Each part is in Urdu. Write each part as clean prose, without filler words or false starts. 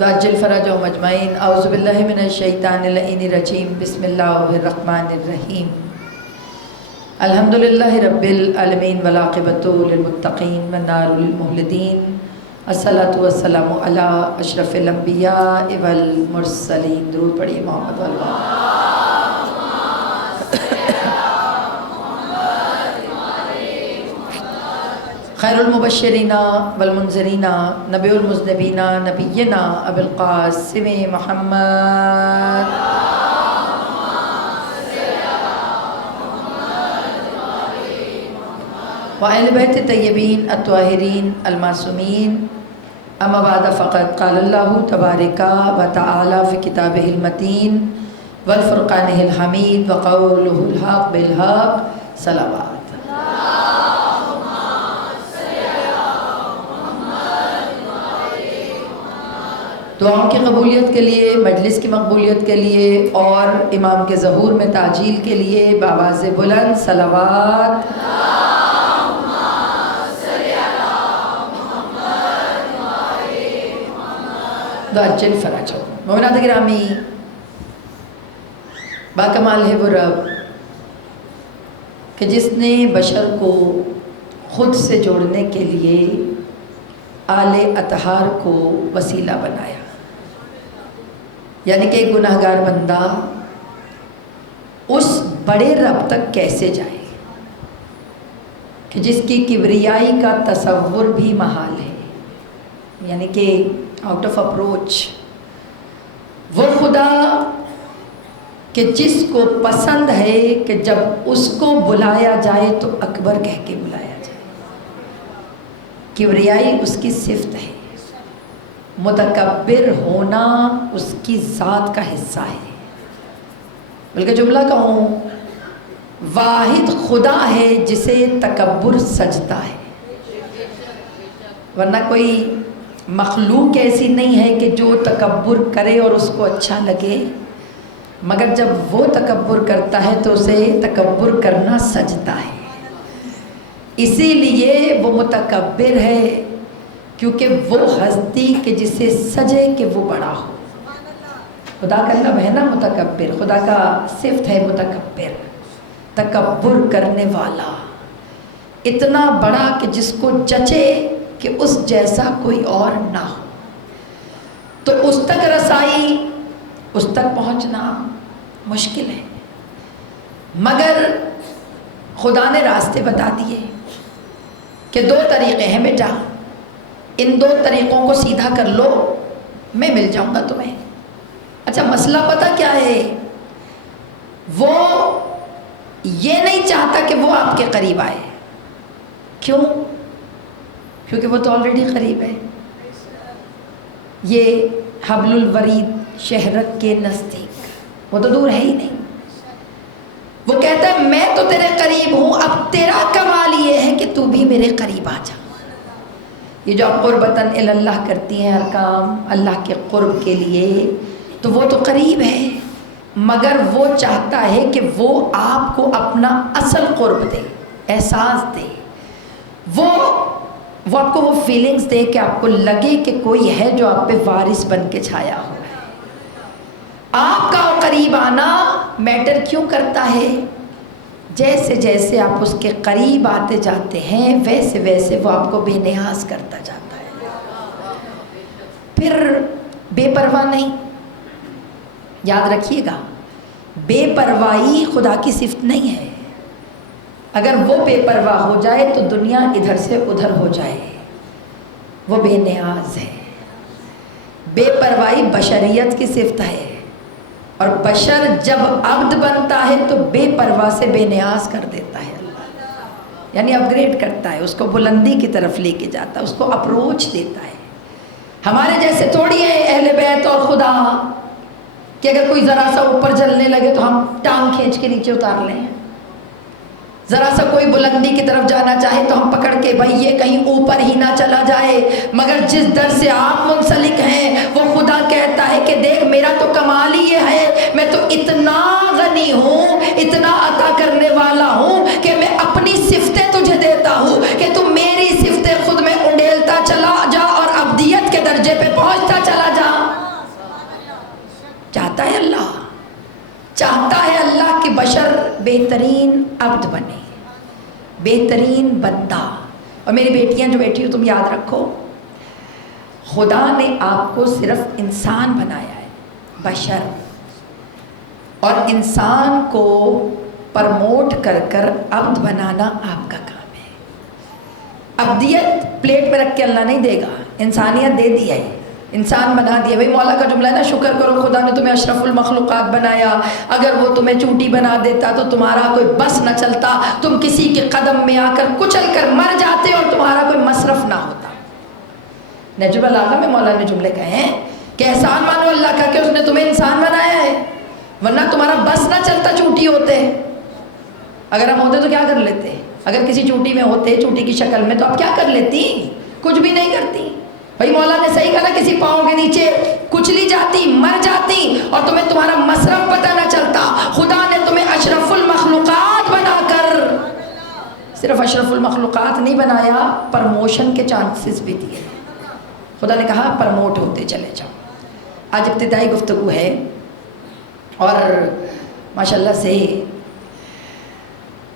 وعجل فرجهم اجمعین۔ اعوذ باللہ من الشیطان اللعین الرجیم۔ بسم اللہ الرحمن الرحیم۔ الحمدللہ رب العالمین والعاقبۃ للمتقین والنار للمخلدین۔ الصلاۃ والسلام علی اشرف الانبیاء والمرسلین۔ درود پڑھیے محمد والآل۔ خیر المبشرین والمنذرین نبی المذنبین نبینا ابی القاسم محمد وآل بیت الطیبین الطاہرین المعصومین۔ اما بعد فقد قال اللہ تبارک و تعالی فی کتابہ المتین والفرقانہ الحمید وقولہ الحق بالحق۔ صلوات۔ دعاؤں کی قبولیت کے لیے، مجلس کی مقبولیت کے لیے اور امام کے ظہور میں تعجیل کے لیے بآواز بلند صلوات۔ وعجل فرجهم۔ مومنات گرامی، باکمال ہے وہ رب کہ جس نے بشر کو خود سے جوڑنے کے لیے آل اطہار کو وسیلہ بنایا، یعنی کہ ایک گناہ گار بندہ اس بڑے رب تک کیسے جائے کہ جس کی کبریائی کا تصور بھی محال ہے، یعنی کہ آؤٹ آف اپروچ۔ وہ خدا کہ جس کو پسند ہے کہ جب اس کو بلایا جائے تو اکبر کہہ کے بلایا جائے۔ کبریائی اس کی صفت ہے، متکبر ہونا اس کی ذات کا حصہ ہے، بلکہ جملہ کہوں واحد خدا ہے جسے تکبر سجدہ ہے، ورنہ کوئی مخلوق ایسی نہیں ہے کہ جو تکبر کرے اور اس کو اچھا لگے، مگر جب وہ تکبر کرتا ہے تو اسے تکبر کرنا سجدہ ہے۔ اسی لیے وہ متکبر ہے، کیونکہ وہ ہستی کہ جسے سجے کہ وہ بڑا ہو۔ خدا کا لفظ ہے نا متکبر، خدا کا صفت ہے متکبر، تکبر کرنے والا، اتنا بڑا کہ جس کو جچے کہ اس جیسا کوئی اور نہ ہو۔ تو اس تک رسائی، اس تک پہنچنا مشکل ہے، مگر خدا نے راستے بتا دیے کہ دو طریقے ہیں بیٹا، ان دو طریقوں کو سیدھا کر لو، میں مل جاؤں گا تمہیں۔ اچھا مسئلہ پتہ کیا ہے؟ وہ یہ نہیں چاہتا کہ وہ آپ کے قریب آئے۔ کیوں؟ کیونکہ وہ تو آلریڈی قریب ہے، یہ حبل الورید شہرت کے نزدیک، وہ تو دور ہے ہی نہیں۔ وہ کہتا ہے میں تو تیرے قریب ہوں، اب تیرا کمال یہ ہے کہ تو بھی میرے قریب آ جا۔ یہ جو آپ قربتاً الی اللہ کرتی ہیں ہر کام اللہ کے قرب کے لیے، تو وہ تو قریب ہے، مگر وہ چاہتا ہے کہ وہ آپ کو اپنا اصل قرب دے، احساس دے، وہ آپ کو وہ فیلنگز دے کہ آپ کو لگے کہ کوئی ہے جو آپ پہ وارث بن کے چھایا ہو۔ آپ کا قریب آنا میٹر کیوں کرتا ہے؟ جیسے جیسے آپ اس کے قریب آتے جاتے ہیں ویسے ویسے وہ آپ کو بے نیاز کرتا جاتا ہے۔ پھر بے پرواہ نہیں، یاد رکھیے گا، بے پرواہی خدا کی صفت نہیں ہے۔ اگر وہ بے پرواہ ہو جائے تو دنیا ادھر سے ادھر ہو جائے، وہ بے نیاز ہے۔ بے پرواہی بشریت کی صفت ہے، اور بشر جب عبد بنتا ہے تو بے پرواہ سے بے نیاز کر دیتا ہے اللہ، یعنی اپ گریڈ کرتا ہے، اس کو بلندی کی طرف لے کے جاتا ہے، اس کو اپروچ دیتا ہے۔ ہمارے جیسے تھوڑی ہے اہل بیت اور خدا کہ اگر کوئی ذرا سا اوپر جلنے لگے تو ہم ٹانگ کھینچ کے نیچے اتار لیں، ذرا سا کوئی بلندی کی طرف جانا چاہے تو ہم پکڑ کے بھائی یہ کہیں اوپر ہی نہ چلا جائے، مگر جس در سے آپ منسلک ہیں وہ خدا کہتا ہے کہ دیکھ میرا تو کمال ہی یہ ہے، میں تو اتنا غنی ہوں، اتنا عطا کرنے والا ہوں کہ میں اپنی صفتیں تجھے دیتا ہوں کہ تم میری صفتیں خود میں انڈیلتا چلا جا اور ابدیت کے درجے پہ پہنچتا چلا جا۔ بہترین عبد بنے، بہترین بندہ. اور میری بیٹیاں جو بیٹھی ہو تم یاد رکھو، خدا نے آپ کو صرف انسان بنایا ہے، بشر، اور انسان کو پرموٹ کر کر عبد بنانا آپ کا کام ہے. عبدیت پلیٹ میں رکھ کے اللہ نہیں دے گا، انسانیت دے دی ہے، انسان بنا دیا. بھائی مولا کا جملہ ہے نا، شکر کرو خدا نے تمہیں اشرف المخلوقات بنایا. اگر وہ تمہیں چونٹی بنا دیتا تو تمہارا کوئی بس نہ چلتا، تم کسی کے قدم میں آ کر کچل کر مر جاتے اور تمہارا کوئی مصرف نہ ہوتا. نجم البلاغہ میں مولا نے جملے کہے ہیں کہ احسان مانو اللہ کا کہ اس نے تمہیں انسان بنایا ہے، ورنہ تمہارا بس نہ چلتا چونٹی ہوتے. اگر ہم ہوتے تو کیا کر لیتے؟ اگر کسی چونٹی میں ہوتے، چونٹی کی شکل میں، تو آپ کیا کر لیتی؟ کچھ بھی نہیں کرتی. بھائی مولا نے صحیح کہا نا، کسی پاؤں کے نیچے کچلی جاتی، مر جاتی، اور تمہیں تمہارا مصرف پتہ نہ چلتا. خدا نے تمہیں اشرف المخلوقات بنا کر صرف اشرف المخلوقات نہیں بنایا، پرموشن کے چانسز بھی دیے. خدا نے کہا پرموٹ ہوتے چلے جاؤ. آج ابتدائی گفتگو ہے اور ماشاءاللہ سے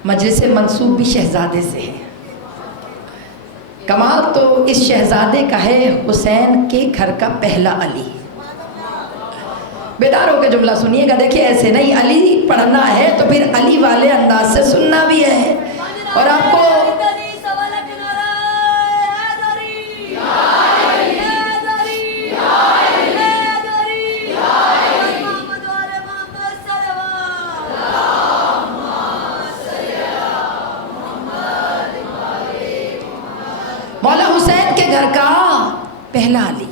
مجلس منسوب بھی شہزادے سے ہے. کمال تو اس شہزادے کا ہے، حسین کے گھر کا پہلا علی. بیدار ہو کے جملہ سنیے گا. دیکھیے ایسے نہیں، علی پڑھنا ہے تو پھر علی والے انداز سے سننا بھی ہے. اور آپ کو مولا حسین کے گھر کا پہلا علی.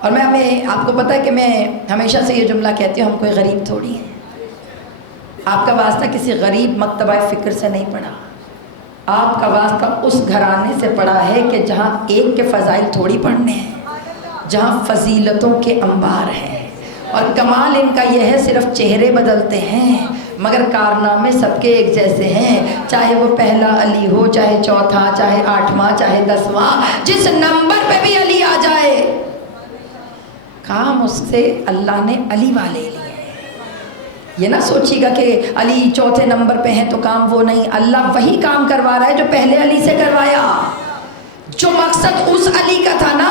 اور میں آپ کو پتہ ہے کہ میں ہمیشہ سے یہ جملہ کہتی ہوں، ہم کوئی غریب تھوڑی ہیں. آپ کا واسطہ کسی غریب مکتبہ فکر سے نہیں پڑا، آپ کا واسطہ اس گھرانے سے پڑا ہے کہ جہاں ایک کے فضائل تھوڑی پڑھنے ہیں، جہاں فضیلتوں کے انبار ہیں. اور کمال ان کا یہ ہے، صرف چہرے بدلتے ہیں مگر کارنامے سب کے ایک جیسے ہیں. چاہے وہ پہلا علی ہو، چاہے چوتھا، چاہے 8واں، چاہے 10واں، جس نمبر پہ بھی علی آ جائے، کام اس سے اللہ نے علی والے لیے. یہ نہ سوچیے گا کہ علی چوتھے نمبر پہ ہیں تو کام وہ نہیں. اللہ وہی کام کروا رہا ہے جو پہلے علی سے کروایا. جو مقصد اس علی کا تھا نا،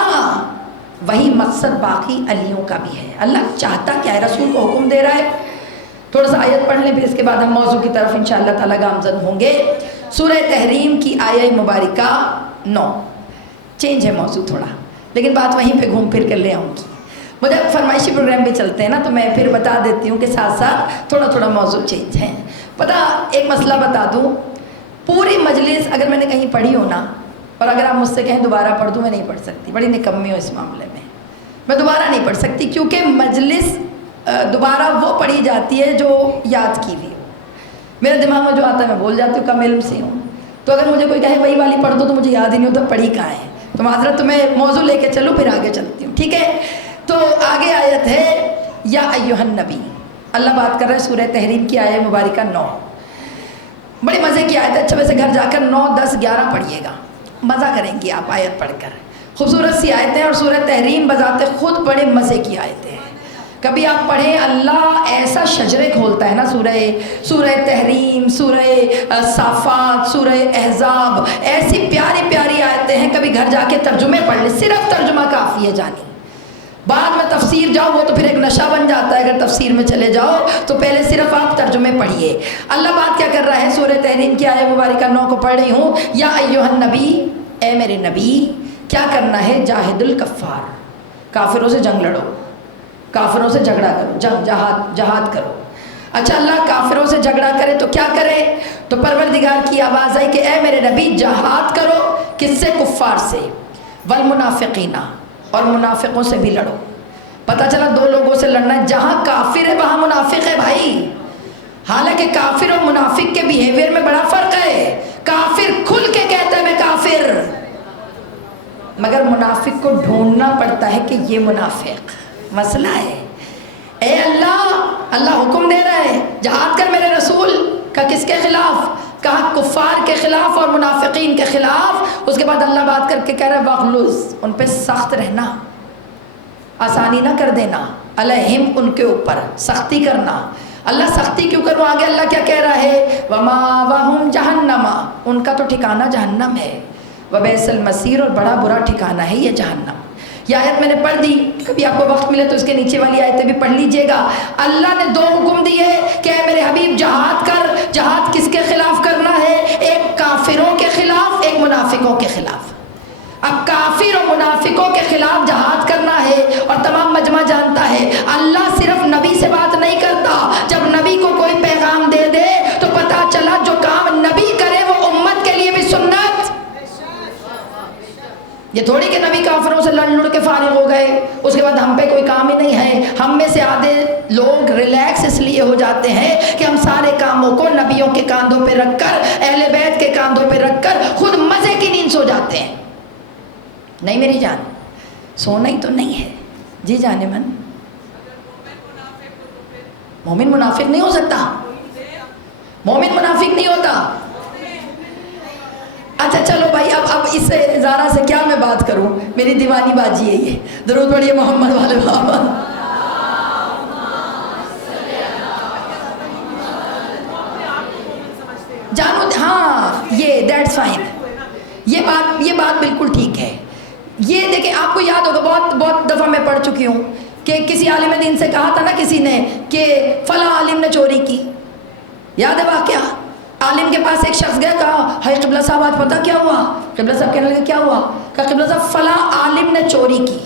وہی مقصد باقی علیوں کا بھی ہے. اللہ چاہتا کیا ہے؟ رسول کو حکم دے رہا ہے. تھوڑا سا آیت پڑھ لیں، پھر اس کے بعد ہم موضوع کی طرف انشاءاللہ تعالیٰ گامزن ہوں گے. سورہ تحریم کی آیہ مبارکہ 9. چینج ہے موضوع تھوڑا، لیکن بات وہیں پہ گھوم پھر کر لے آؤں گی. مجھے فرمائشی پروگرام بھی چلتے ہیں نا، تو میں پھر بتا دیتی ہوں کہ ساتھ ساتھ تھوڑا تھوڑا موضوع چینج ہے. پتہ ایک مسئلہ بتا دوں، پوری مجلس اگر میں نے کہیں پڑھی ہو نا، اور اگر آپ مجھ سے کہیں دوبارہ پڑھ دوں، میں نہیں پڑھ سکتی. بڑی نکمی ہوں اس معاملے میں دوبارہ نہیں پڑھ سکتی، کیونکہ مجلس دوبارہ وہ پڑھی جاتی ہے جو یاد کی ہوئی ہو. میرے دماغ میں جو آتا ہے میں بول جاتی ہوں، کم علم سے ہوں. تو اگر مجھے کوئی کہے وہی والی پڑھ دو تو مجھے یاد ہی نہیں ہوتا پڑھی کہاں ہے. تو معذرت، تمہیں موضوع لے کے چلو، پھر آگے چلتی ہوں، ٹھیک ہے؟ تو آگے آیت ہے یا ایھا النبی. اللہ بات کر رہا ہے سورہ تحریم کی آیہ مبارکہ 9. بڑی مزے کی آیت ہے. اچھا ویسے گھر جا کر 9، 10، 11 پڑھیے گا، مزہ کریں گی آپ آیت پڑھ کر. خوبصورت سی آیتیں، اور سورہ تحریم بذات خود بڑے مزے کی آیتیں ہیں. کبھی آپ پڑھیں، اللہ ایسا شجرے کھولتا ہے نا، سورہ تحریم، سورہ صافات، سورہ احزاب، ایسی پیاری پیاری آیتیں ہیں. کبھی گھر جا کے ترجمے پڑھ لیں، صرف ترجمہ کافی ہے جانی. بعد میں تفسیر جاؤ، وہ تو پھر ایک نشہ بن جاتا ہے. اگر تفسیر میں چلے جاؤ تو پہلے صرف آپ ترجمے پڑھیے. اللہ بات کیا کر رہا ہے؟ سورہ تحریم کی آیہ مبارکہ 9 کو پڑھ رہی ہوں. یا ایھا النبی، اے میرے نبی، کیا کرنا ہے؟ جاہد الکفار، کافروں سے جنگ لڑو، کافروں سے جھگڑا کرو، جہاد کرو. اچھا اللہ کافروں سے جھگڑا کرے تو کیا کرے؟ تو پروردگار کی آواز آئی کہ اے میرے نبی جہاد کرو. کس سے؟ کفار سے. والمنافقین، اور منافقوں سے بھی لڑو. پتہ چلا 2 لوگوں سے لڑنا ہے، جہاں کافر ہے وہاں منافق ہے بھائی. حالانکہ کافر اور منافق کے بیہیویئر میں بڑا فرق ہے. کافر کھل کے کہتا ہے میں کافر، مگر منافق کو ڈھونڈنا پڑتا ہے کہ یہ منافق. مسئلہ ہے. اے اللہ حکم دے رہا ہے جہاد کر میرے رسول کا. کس کے خلاف؟ کہا کفار کے خلاف اور منافقین کے خلاف. اس کے بعد اللہ بات کر کے کہہ رہا ہے وغلظ، ان پہ سخت رہنا، آسانی نہ کر دینا. علیہم، ان کے اوپر سختی کرنا. اللہ سختی کیوں کروں؟ آگے اللہ کیا کہہ رہا ہے؟ وَمَأْوَاهُمْ جَهَنَّمَ، ان کا تو ٹھکانہ جہنم ہے، وَبِئْسَ الْمَصِيرُ، اور بڑا برا ٹھکانہ ہے یہ جہنم۔ یہ آیت میں نے پڑھ دی، کبھی آپ کو وقت ملے تو اس کے نیچے والی آیتیں بھی پڑھ لیجئے گا۔ اللہ نے دو حکم دیے کہ اے میرے حبیب جہاد کر۔ جہاد کس کے خلاف کرنا ہے؟ ایک کافروں کے خلاف، ایک منافقوں کے خلاف۔ اب کافر اور منافقوں کے خلاف جہاد کرنا ہے، اور تمام مجمع جانتا ہے اللہ صرف نبی سے بات نہیں کرتا، جب نبی کو کوئی پیغام دے دے تو پتہ چلا جو کام نبی کرے وہ امت کے لیے بھی سنت۔ یہ تھوڑی کہ نبی کافروں سے لڑ کے فارغ ہو گئے، اس کے بعد ہم پہ کوئی کام ہی نہیں ہے۔ ہم میں سے آدھے لوگ ریلیکس اس لیے ہو جاتے ہیں کہ ہم سارے کاموں کو نبیوں کے کاندھوں پہ رکھ کر، اہل بیت کے کاندھوں پہ رکھ کر خود مزے کی نیند سو جاتے ہیں۔ نہیں میری جان، سونا ہی تو نہیں ہے جی جانے من۔ مومن منافق نہیں ہو سکتا، مومن منافق نہیں ہوتا۔ اچھا چلو بھائی، اب اس سے زارا سے کیا میں بات کروں، میری دیوانی بازی ہے یہ۔ درود پڑھیے محمد والے بابا۔ جانو ہاں یہ دیٹس فائن، یہ بات بالکل ٹھیک ہے۔ یہ دیکھیں آپ کو یاد ہوگا، بہت دفعہ میں پڑھ چکی ہوں کہ کسی عالم دین سے کہا تھا نا کسی نے کہ فلاں عالم نے چوری کی، یاد ہے واقعہ؟ عالم کے پاس ایک شخص گیا، کہا ہائے قبلہ صاحب آج پتہ کیا ہوا؟ قبلہ صاحب کہنے لگے کیا ہوا؟ کہا قبلہ صاحب فلاں عالم نے چوری کی۔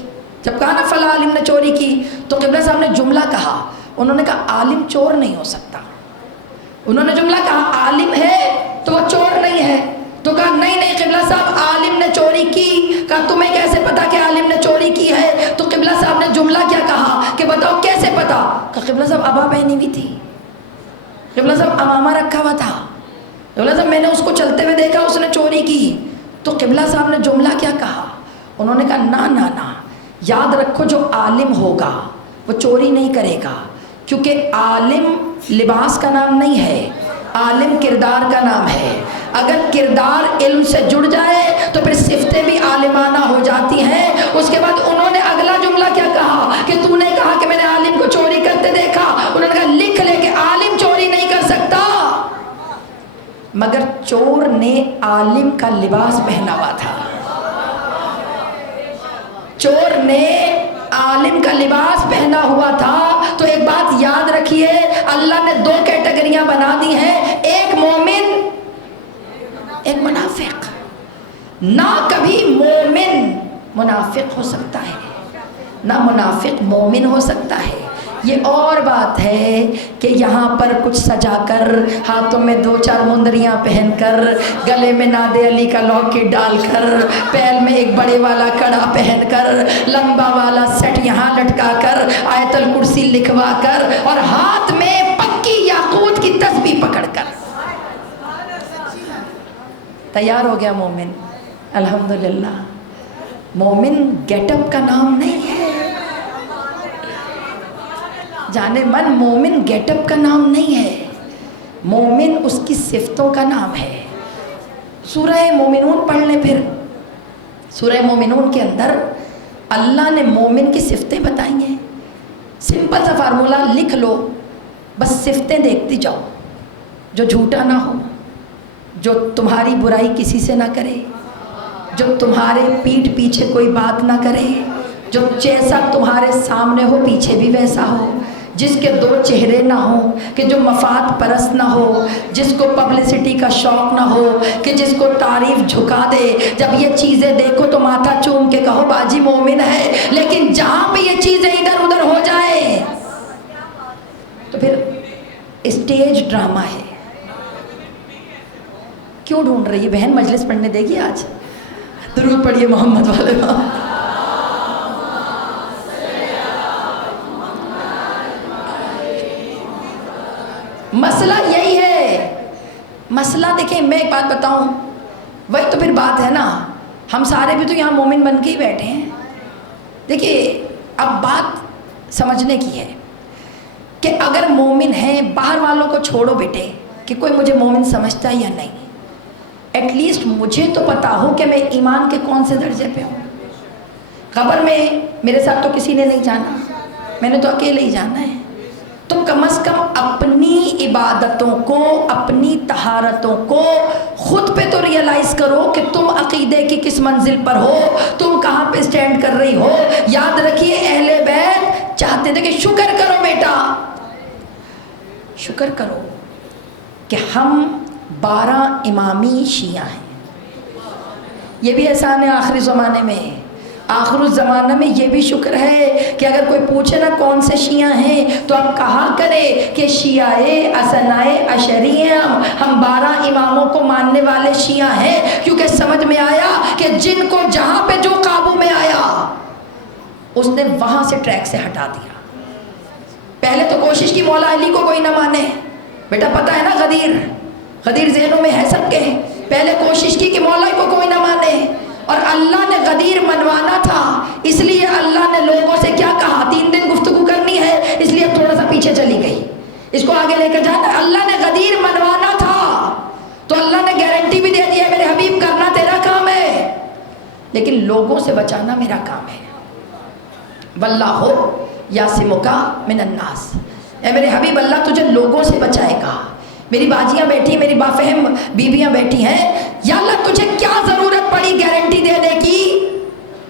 جب کہا نا فلاں عالم نے چوری کی تو قبلہ صاحب نے جملہ کہا، انہوں نے کہا عالم چور نہیں ہو سکتا۔ انہوں نے جملہ کہا عالم ہے تو وہ چور نہیں ہے، تو کہا نہیں قبلہ صاحب عالم نے چوری کی۔ کہا تمہیں کیسے پتا کہ عالم نے چوری کی ہے؟ تو قبلہ صاحب نے جملہ کیا کہا کہ بتاؤ کیسے پتا؟ کہا قبلہ صاحب عبا پہنی ہوئی تھی، قبلہ صاحب امامہ رکھا ہوا تھا، قبلہ صاحب میں نے اس کو چلتے ہوئے دیکھا اس نے چوری کی۔ تو قبلہ صاحب نے جملہ کیا کہا؟ انہوں نے کہا نا یاد رکھو جو عالم ہوگا وہ چوری نہیں کرے گا، کیونکہ عالم لباس کا نام نہیں ہے، عالم کردار کا نام ہے۔ اگر کردار علم سے جڑ جائے تو پھر صفتیں بھی عالمانہ ہو جاتی ہیں۔ اس کے بعد انہوں نے اگلا جملہ کیا کہا کہ تو نے کہا کہ میں نے عالم کو چوری کرتے دیکھا، انہوں نے کہا لکھ لے کہ عالم چوری نہیں کر سکتا، مگر چور نے عالم کا لباس پہنا ہوا تھا، چور نے عالم کا لباس پہنا ہوا تھا۔ تو ایک بات یاد رکھیے، اللہ نے دو کیٹیگریاں بنا دی ہیں، ایک مومن ایک منافق۔ نہ کبھی مومن منافق ہو سکتا ہے، نہ منافق مومن ہو سکتا ہے۔ یہ اور بات ہے کہ یہاں پر کچھ سجا کر، ہاتھوں میں 2-4 مندریاں پہن کر، گلے میں ناد علی کا لاکٹ ڈال کر، پیر میں ایک بڑے والا کڑا پہن کر، لمبا والا سیٹ یہاں لٹکا کر، آیت الکرسی لکھوا کر، اور ہاتھ میں پکی یاقوت کی تسبیح پکڑ کر تیار ہو گیا مومن۔ الحمدللہ، مومن گیٹ اپ کا نام نہیں ہے جانے من، مومن گیٹ اپ کا نام نہیں ہے، مومن اس کی صفتوں کا نام ہے۔ سورہ مومنون پڑھ لیں، پھر سورہ مومنون کے اندر اللہ نے مومن کی صفتیں بتائی ہیں۔ سمپل سا فارمولہ لکھ لو، بس صفتیں دیکھتی جاؤ، جو جھوٹا نہ ہو، جو تمہاری برائی کسی سے نہ کرے، جو تمہارے پیٹھ پیچھے کوئی بات نہ کرے، جو جیسا تمہارے سامنے ہو پیچھے بھی ویسا ہو، جس کے 2 چہرے نہ ہوں، کہ جو مفاد پرست نہ ہو، جس کو پبلسٹی کا شوق نہ ہو، کہ جس کو تعریف جھکا دے۔ جب یہ چیزیں دیکھو تو ماتھا چوم کے کہو باجی مومن ہے، لیکن جہاں پہ یہ چیزیں ادھر ادھر ہو جائیں تو پھر اسٹیج ڈرامہ ہے۔ کیوں ڈھونڈ رہی ہے بہن؟ مجلس پڑھنے دے گی آج؟ درود پڑھیے محمد والے بابا۔ مسئلہ یہی ہے، مسئلہ دیکھیں میں ایک بات بتاؤں، وہی تو پھر بات ہے نا، ہم سارے بھی تو یہاں مومن بن کے ہی بیٹھے ہیں۔ دیکھیے اب بات سمجھنے کی ہے کہ اگر مومن ہیں، باہر والوں کو چھوڑو بیٹے کہ کوئی مجھے مومن سمجھتا ہے یا نہیں، ایٹ لیسٹ مجھے تو پتا ہو کہ میں ایمان کے کون سے درجے پہ ہوں۔ قبر میں میرے ساتھ تو کسی نے نہیں جانا، میں نے تو اکیلے ہی جانا ہے، تو کم از کم اپنی عبادتوں کو، اپنی طہارتوں کو خود پہ تو ریئلائز کرو کہ تم عقیدے کی کس منزل پر ہو، تم کہاں پہ سٹینڈ کر رہی ہو۔ یاد رکھیے اہل بیت چاہتے تھے کہ شکر کرو بیٹا، شکر کرو کہ ہم 12 امامی شیعہ ہیں۔ یہ بھی احسان ہے آخری زمانے میں، آخر الزمانہ میں یہ بھی شکر ہے کہ اگر کوئی پوچھے نا کون سے شیعہ ہیں تو آپ کہا کرے کہ شیعہ اثنائے عشری ہیں، ہم 12 اماموں کو ماننے والے شیعہ ہیں، کیونکہ سمجھ میں آیا کہ جن کو جہاں پہ جو قابو میں آیا اس نے وہاں سے ٹریک سے ہٹا دیا۔ پہلے تو کوشش کی مولا علی کو کوئی نہ مانے، بیٹا پتہ ہے نا غدیر ذہنوں میں ہے سب کے، پہلے کوشش کی کہ مولا کو کوئی نہ مانے، اور اللہ نے غدیر منوانا تھا، اس لیے اللہ نے لوگوں سے کیا کہا، 3 دن گفتگو کرنی ہے اس لیے اب تھوڑا سا پیچھے چلی گئی، اس کو آگے لے کر جانا۔ اللہ نے غدیر منوانا تھا تو اللہ نے گارنٹی بھی دے دی ہے میرے حبیب کرنا تیرا کام ہے، لیکن لوگوں سے بچانا میرا کام ہے۔ واللہ یعصمک من الناس، اے میرے حبیب اللہ تجھے لوگوں سے بچائے گا۔ میری باجیاں بیٹھی، میری بافہم بیویاں بیٹھی ہیں، یا اللہ تجھے کیا ضرورت پڑی گارنٹی دینے کی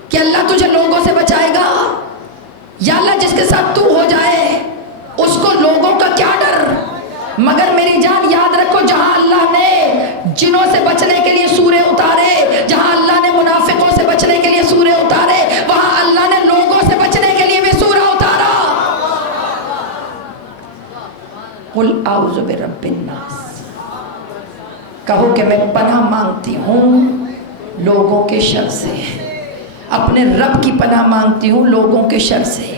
کہ اللہ تجھے لوگوں سے بچائے گا؟ یا اللہ جس کے ساتھ تو ہو جائے اس کو لوگوں کا کیا ڈر؟ مگر میری جان یاد رکھو، جہاں اللہ نے جنوں سے بچنے کے لیے سورے اتارے، جہاں اللہ نے منافقوں سے بچنے کے لیے سورے اتارے، وہاں اللہ نے لوگوں سے بچنے کے لیے بھی سورہ اتارا۔ قل اعوذ برب الناس، کہو کہ میں پناہ مانگتی ہوں لوگوں کے شر سے، اپنے رب کی پناہ مانگتی ہوں لوگوں کے شر سے۔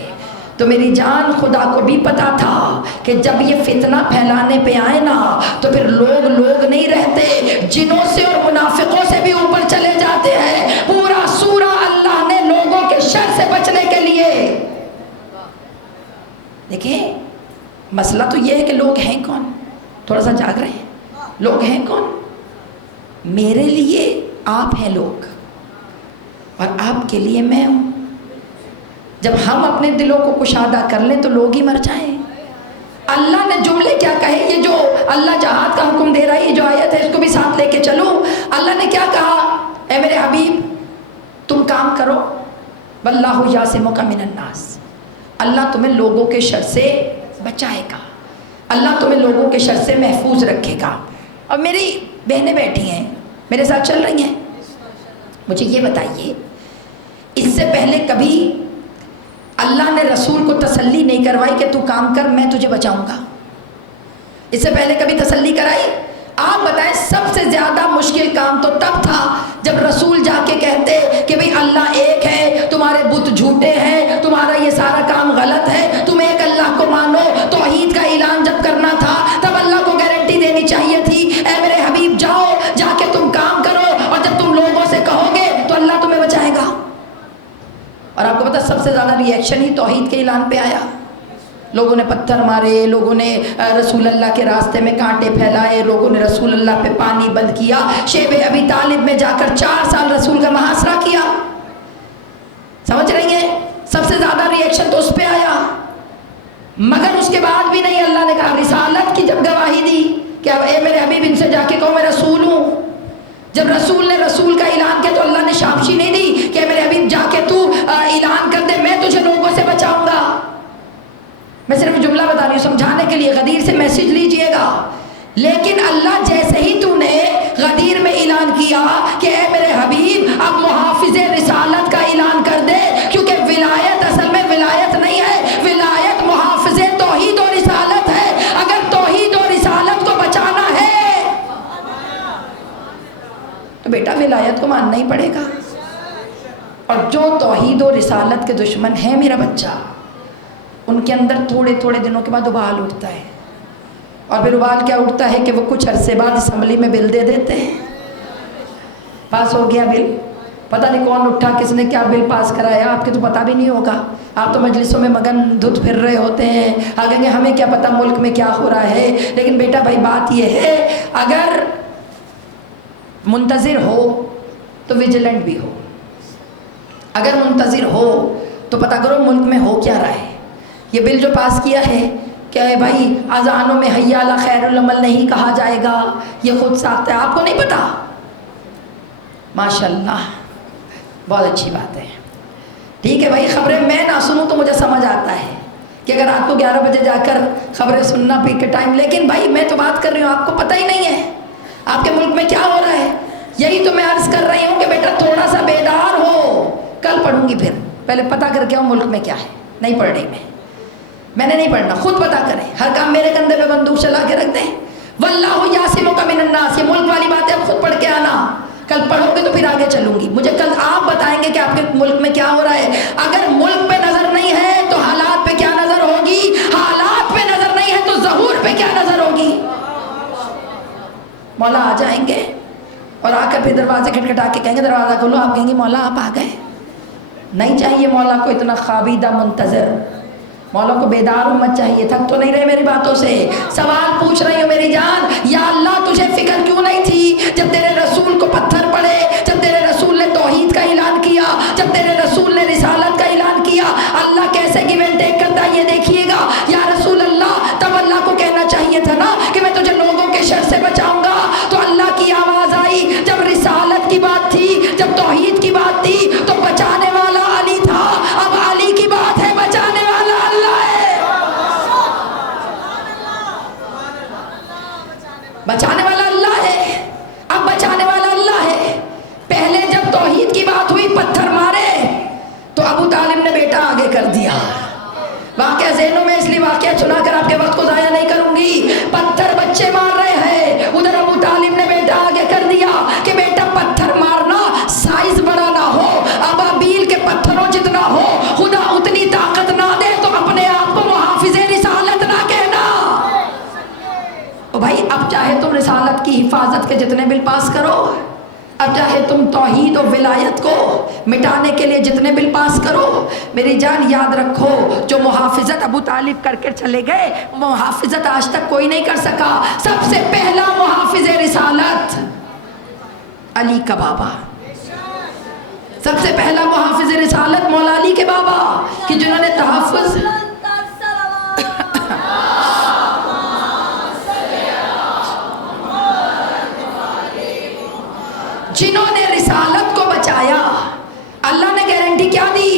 تو میری جان خدا کو بھی پتا تھا کہ جب یہ فتنہ پھیلانے پہ آئے نا تو پھر لوگ نہیں رہتے، جنوں سے اور منافقوں سے بھی اوپر چلے جاتے ہیں۔ پورا سورہ اللہ نے لوگوں کے شر سے بچنے کے لیے۔ دیکھیں مسئلہ تو یہ ہے کہ لوگ ہیں کون، تھوڑا سا جاگ رہے ہیں، لوگ ہیں کون؟ میرے لیے آپ ہیں لوگ، اور آپ کے لیے میں ہوں۔ جب ہم اپنے دلوں کو کشادہ کر لیں تو لوگ ہی مر جائیں۔ اللہ نے جملے کیا کہے، یہ جو اللہ جہاد کا حکم دے رہا ہے، یہ جو آیت ہے اس کو بھی ساتھ لے کے چلو۔ اللہ نے کیا کہا، اے میرے حبیب تم کام کرو، واللہ یعصمک من الناس، اللہ تمہیں لوگوں کے شر سے بچائے گا، اللہ تمہیں لوگوں کے شر سے محفوظ رکھے گا۔ اور میری بہنیں بیٹھی ہیں میرے ساتھ چل رہی ہیں، مجھے یہ بتائیے اس سے پہلے کبھی اللہ نے رسول کو تسلی نہیں کروائی کہ تو کام کر میں تجھے بچاؤں گا؟ اس سے پہلے کبھی تسلی کرائی؟ آپ بتائیں سب سے زیادہ مشکل کام تو تب تھا جب رسول جا کے کہتے کہ بھئی اللہ ایک ہے، تمہارے بت جھوٹے ہیں، تمہارا یہ سارا کام غلط ہے، تم ایک اللہ کو مانو۔ توحید کا اعلان جب کرنا تھا تب اللہ کو گارنٹی دینی چاہیے تھی، اے میرے حبیب جاؤ جا کے تم کام کرو، اور جب تم لوگوں سے کہو گے تو اللہ تمہیں بچائے گا۔ اور آپ کو پتا سب سے زیادہ ری ایکشن ہی توحید کے اعلان پہ آیا۔ لوگوں نے پتھر مارے، لوگوں نے رسول اللہ کے راستے میں کانٹے پھیلائے، لوگوں نے رسول اللہ پہ پانی بند کیا، شیب ابی طالب میں جا کر 4 سال رسول کا محاصرہ کیا۔ سمجھ رہی ہیں؟ سب سے زیادہ ری ایکشن تو اس پہ آیا، مگر اس کے بعد بھی نہیں، اللہ نے کہا رسالت کی جب گواہی دی کہ اب اے میرے حبیب ان سے جا کے کہو میں رسول ہوں۔ جب رسول نے رسول کا اعلان کیا تو اللہ نے شاباشی نہیں دی کہ میرے حبیب جا کے تو اعلان کر دے میں تجھے لوگوں سے بچاؤں گا۔ میں صرف جملہ بتا رہی ہوں سمجھانے کے لیے، غدیر سے میسج لیجئے گا۔ لیکن اللہ جیسے ہی تو نے غدیر میں اعلان کیا کہ اے میرے حبیب اب محافظ رسالت کا اعلان کر دے، کیونکہ ولایت اصل میں ولایت نہیں ہے، ولایت محافظ توحید و رسالت ہے۔ اگر توحید و رسالت کو بچانا ہے تو بیٹا ولایت کو ماننا ہی پڑے گا۔ اور جو توحید و رسالت کے دشمن ہیں میرا بچہ، ان کے اندر تھوڑے تھوڑے دنوں کے بعد ابال اٹھتا ہے، اور پھر ابال کیا اٹھتا ہے کہ وہ کچھ عرصے بعد اسمبلی میں بل دے دیتے ہیں، پاس ہو گیا بل، پتہ نہیں کون اٹھا کس نے کیا بل پاس کرایا، آپ کے تو پتہ بھی نہیں ہوگا، آپ تو مجلسوں میں مگن دھت پھر رہے ہوتے ہیں، آگے کہ ہمیں کیا پتہ ملک میں کیا ہو رہا ہے۔ لیکن بیٹا بھائی بات یہ ہے اگر منتظر ہو تو ویجیلنٹ بھی ہو، اگر منتظر ہو تو پتہ کرو ملک میں ہو کیا رہا ہے۔ یہ بل جو پاس کیا ہے کہ بھائی اذانوں میں حی علی خیر العمل نہیں کہا جائے گا، یہ خود ساخت ہے، آپ کو نہیں پتا؟ ماشاءاللہ، بہت اچھی بات ہے۔ ٹھیک ہے بھائی، خبریں میں نہ سنوں تو مجھے سمجھ آتا ہے کہ اگر رات کو 11 بجے جا کر خبریں سننا پی کے ٹائم، لیکن بھائی میں تو بات کر رہی ہوں، آپ کو پتہ ہی نہیں ہے آپ کے ملک میں کیا ہو رہا ہے۔ یہی تو میں عرض کر رہی ہوں کہ بیٹا تھوڑا سا بیدار ہو، کل پڑھوں گی، پھر پہلے پتہ کر کے آؤں ملک میں کیا ہے۔ نہیں پڑھ رہی میں نے نہیں پڑھنا، خود پتہ کریں، ہر کام میرے کندھے پہ بندوق چلا کے رکھ دیں۔ واللہ یعصمک من الناس، یہ ملک والی باتیں اب خود پڑھ کے آنا، کل پڑھو گے تو پھر آگے چلوں گی۔ مجھے کل آپ بتائیں گے کہ آپ کے ملک میں کیا ہو رہا ہے۔ اگر ملک پہ نظر نہیں ہے تو حالات پہ کیا نظر ہوگی، حالات پہ نظر نہیں ہے تو ظہور پہ کیا نظر ہوگی۔ مولا آ جائیں گے اور آ کر پھر دروازے کھٹکھٹا کے کہیں گے دروازہ کھولو، آپ کہیں گے مولا آپ آ گئے۔ نہیں چاہیے مولا کو اتنا خوابیدہ منتظر، مولا کو بیدار امت چاہیے۔ تھک تو نہیں رہے میری باتوں سے؟ سوال پوچھ رہی ہوں میری جان، یا اللہ تجھے فکر کیوں نہیں تھی جب تیرے رسول کو پتھر پڑے، جب تیرے رسول نے توحید کا اعلان کیا، جب تیرے رسول نے رسالت کا اعلان کیا، اللہ کیسے گیو اینڈ ٹیک کرتا ہے یہ دیکھیے گا۔ یا رسول اللہ، تب اللہ کو کہنا چاہیے تھا نا کہ میں تجھے لوگوں کے شر سے بچاؤں گا۔ تو اللہ کی آواز آئی جب رسالت کی بات تھی، جب توحید کی بات تھی، تو بچانے والا علی تھا۔ اب علی کی بات ہے، بچانے والا اللہ ہے۔ بچانے والا اللہ ہے، اب بچانے والا اللہ ہے۔ پہلے جب توحید کی بات ہوئی پتھر مارے تو ابو طالب نے بیٹا آگے کر دیا۔ واقعہ ذہنوں میں اس لیے واقعہ سنا کر آپ کے وقت کو ضائع نہیں کروں گی۔ پتھر بچے مار رہے ہیں، ادھر ابو طالب نے بیٹا آگے کر دیا کہ بیٹا پتھر مارنا سائز بڑا نہ ہو، ابابیل کے پتھروں جتنا ہو، خدا اتنی طاقت نہ دے تو اپنے آپ کو محافظ رسالت نہ کہنا۔ بھائی اب چاہے تم رسالت کی حفاظت کے جتنے بل پاس کرو، اب چاہے تم توحید و ولایت کو مٹانے کے لیے جتنے بل پاس کرو، میری جان یاد رکھو جو محافظت ابو طالب کر کے چلے گئے، وہ محافظت آج تک کوئی نہیں کر سکا۔ سب سے پہلا محافظ رسالت علی کا بابا، سب سے پہلا محافظ رسالت مولا علی کے بابا، کہ جنہوں نے تحفظ جنہوں نے رسالت کو بچایا۔ اللہ نے گارنٹی کیا دی؟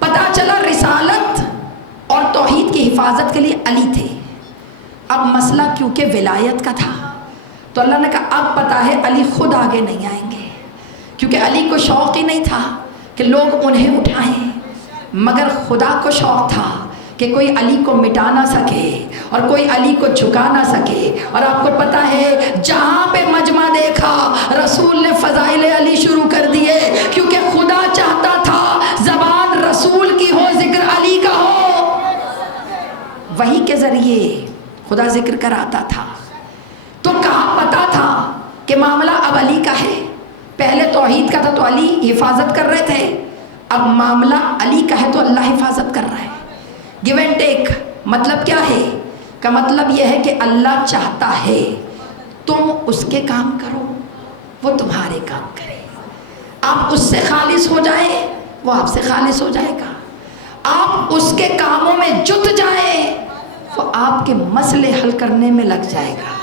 پتا چلا رسالت اور توحید کی حفاظت کے لیے علی تھے۔ اب مسئلہ کیونکہ ولایت کا تھا تو اللہ نے کہا اب پتا ہے علی خود آگے نہیں آئیں گے، کیونکہ علی کو شوق ہی نہیں تھا کہ لوگ انہیں اٹھائیں، مگر خدا کو شوق تھا کہ کوئی علی کو مٹا نہ سکے اور کوئی علی کو جھکا نہ سکے۔ اور آپ کو پتا ہے جہاں پہ مجمع دیکھا رسول نے فضائل علی شروع کر دیے، کیونکہ خدا چاہتا تھا زبان رسول کی ہو، ذکر علی کا ہو۔ وحی کے ذریعے خدا ذکر کراتا تھا، تو کہاں پتا تھا کہ معاملہ اب علی کا ہے؟ پہلے توحید کا تھا تو علی حفاظت کر رہے تھے، اب معاملہ علی کا ہے تو اللہ حفاظت کر رہا ہے۔ گیو اینڈ ٹیک مطلب کیا ہے؟ کا مطلب یہ ہے کہ اللہ چاہتا ہے تم اس کے کام کرو، وہ تمہارے کام کرے، آپ اس سے خالص ہو جائیں وہ آپ سے خالص ہو جائے گا، آپ اس کے کاموں میں جت جائیں وہ آپ کے مسئلے حل کرنے میں لگ جائے گا۔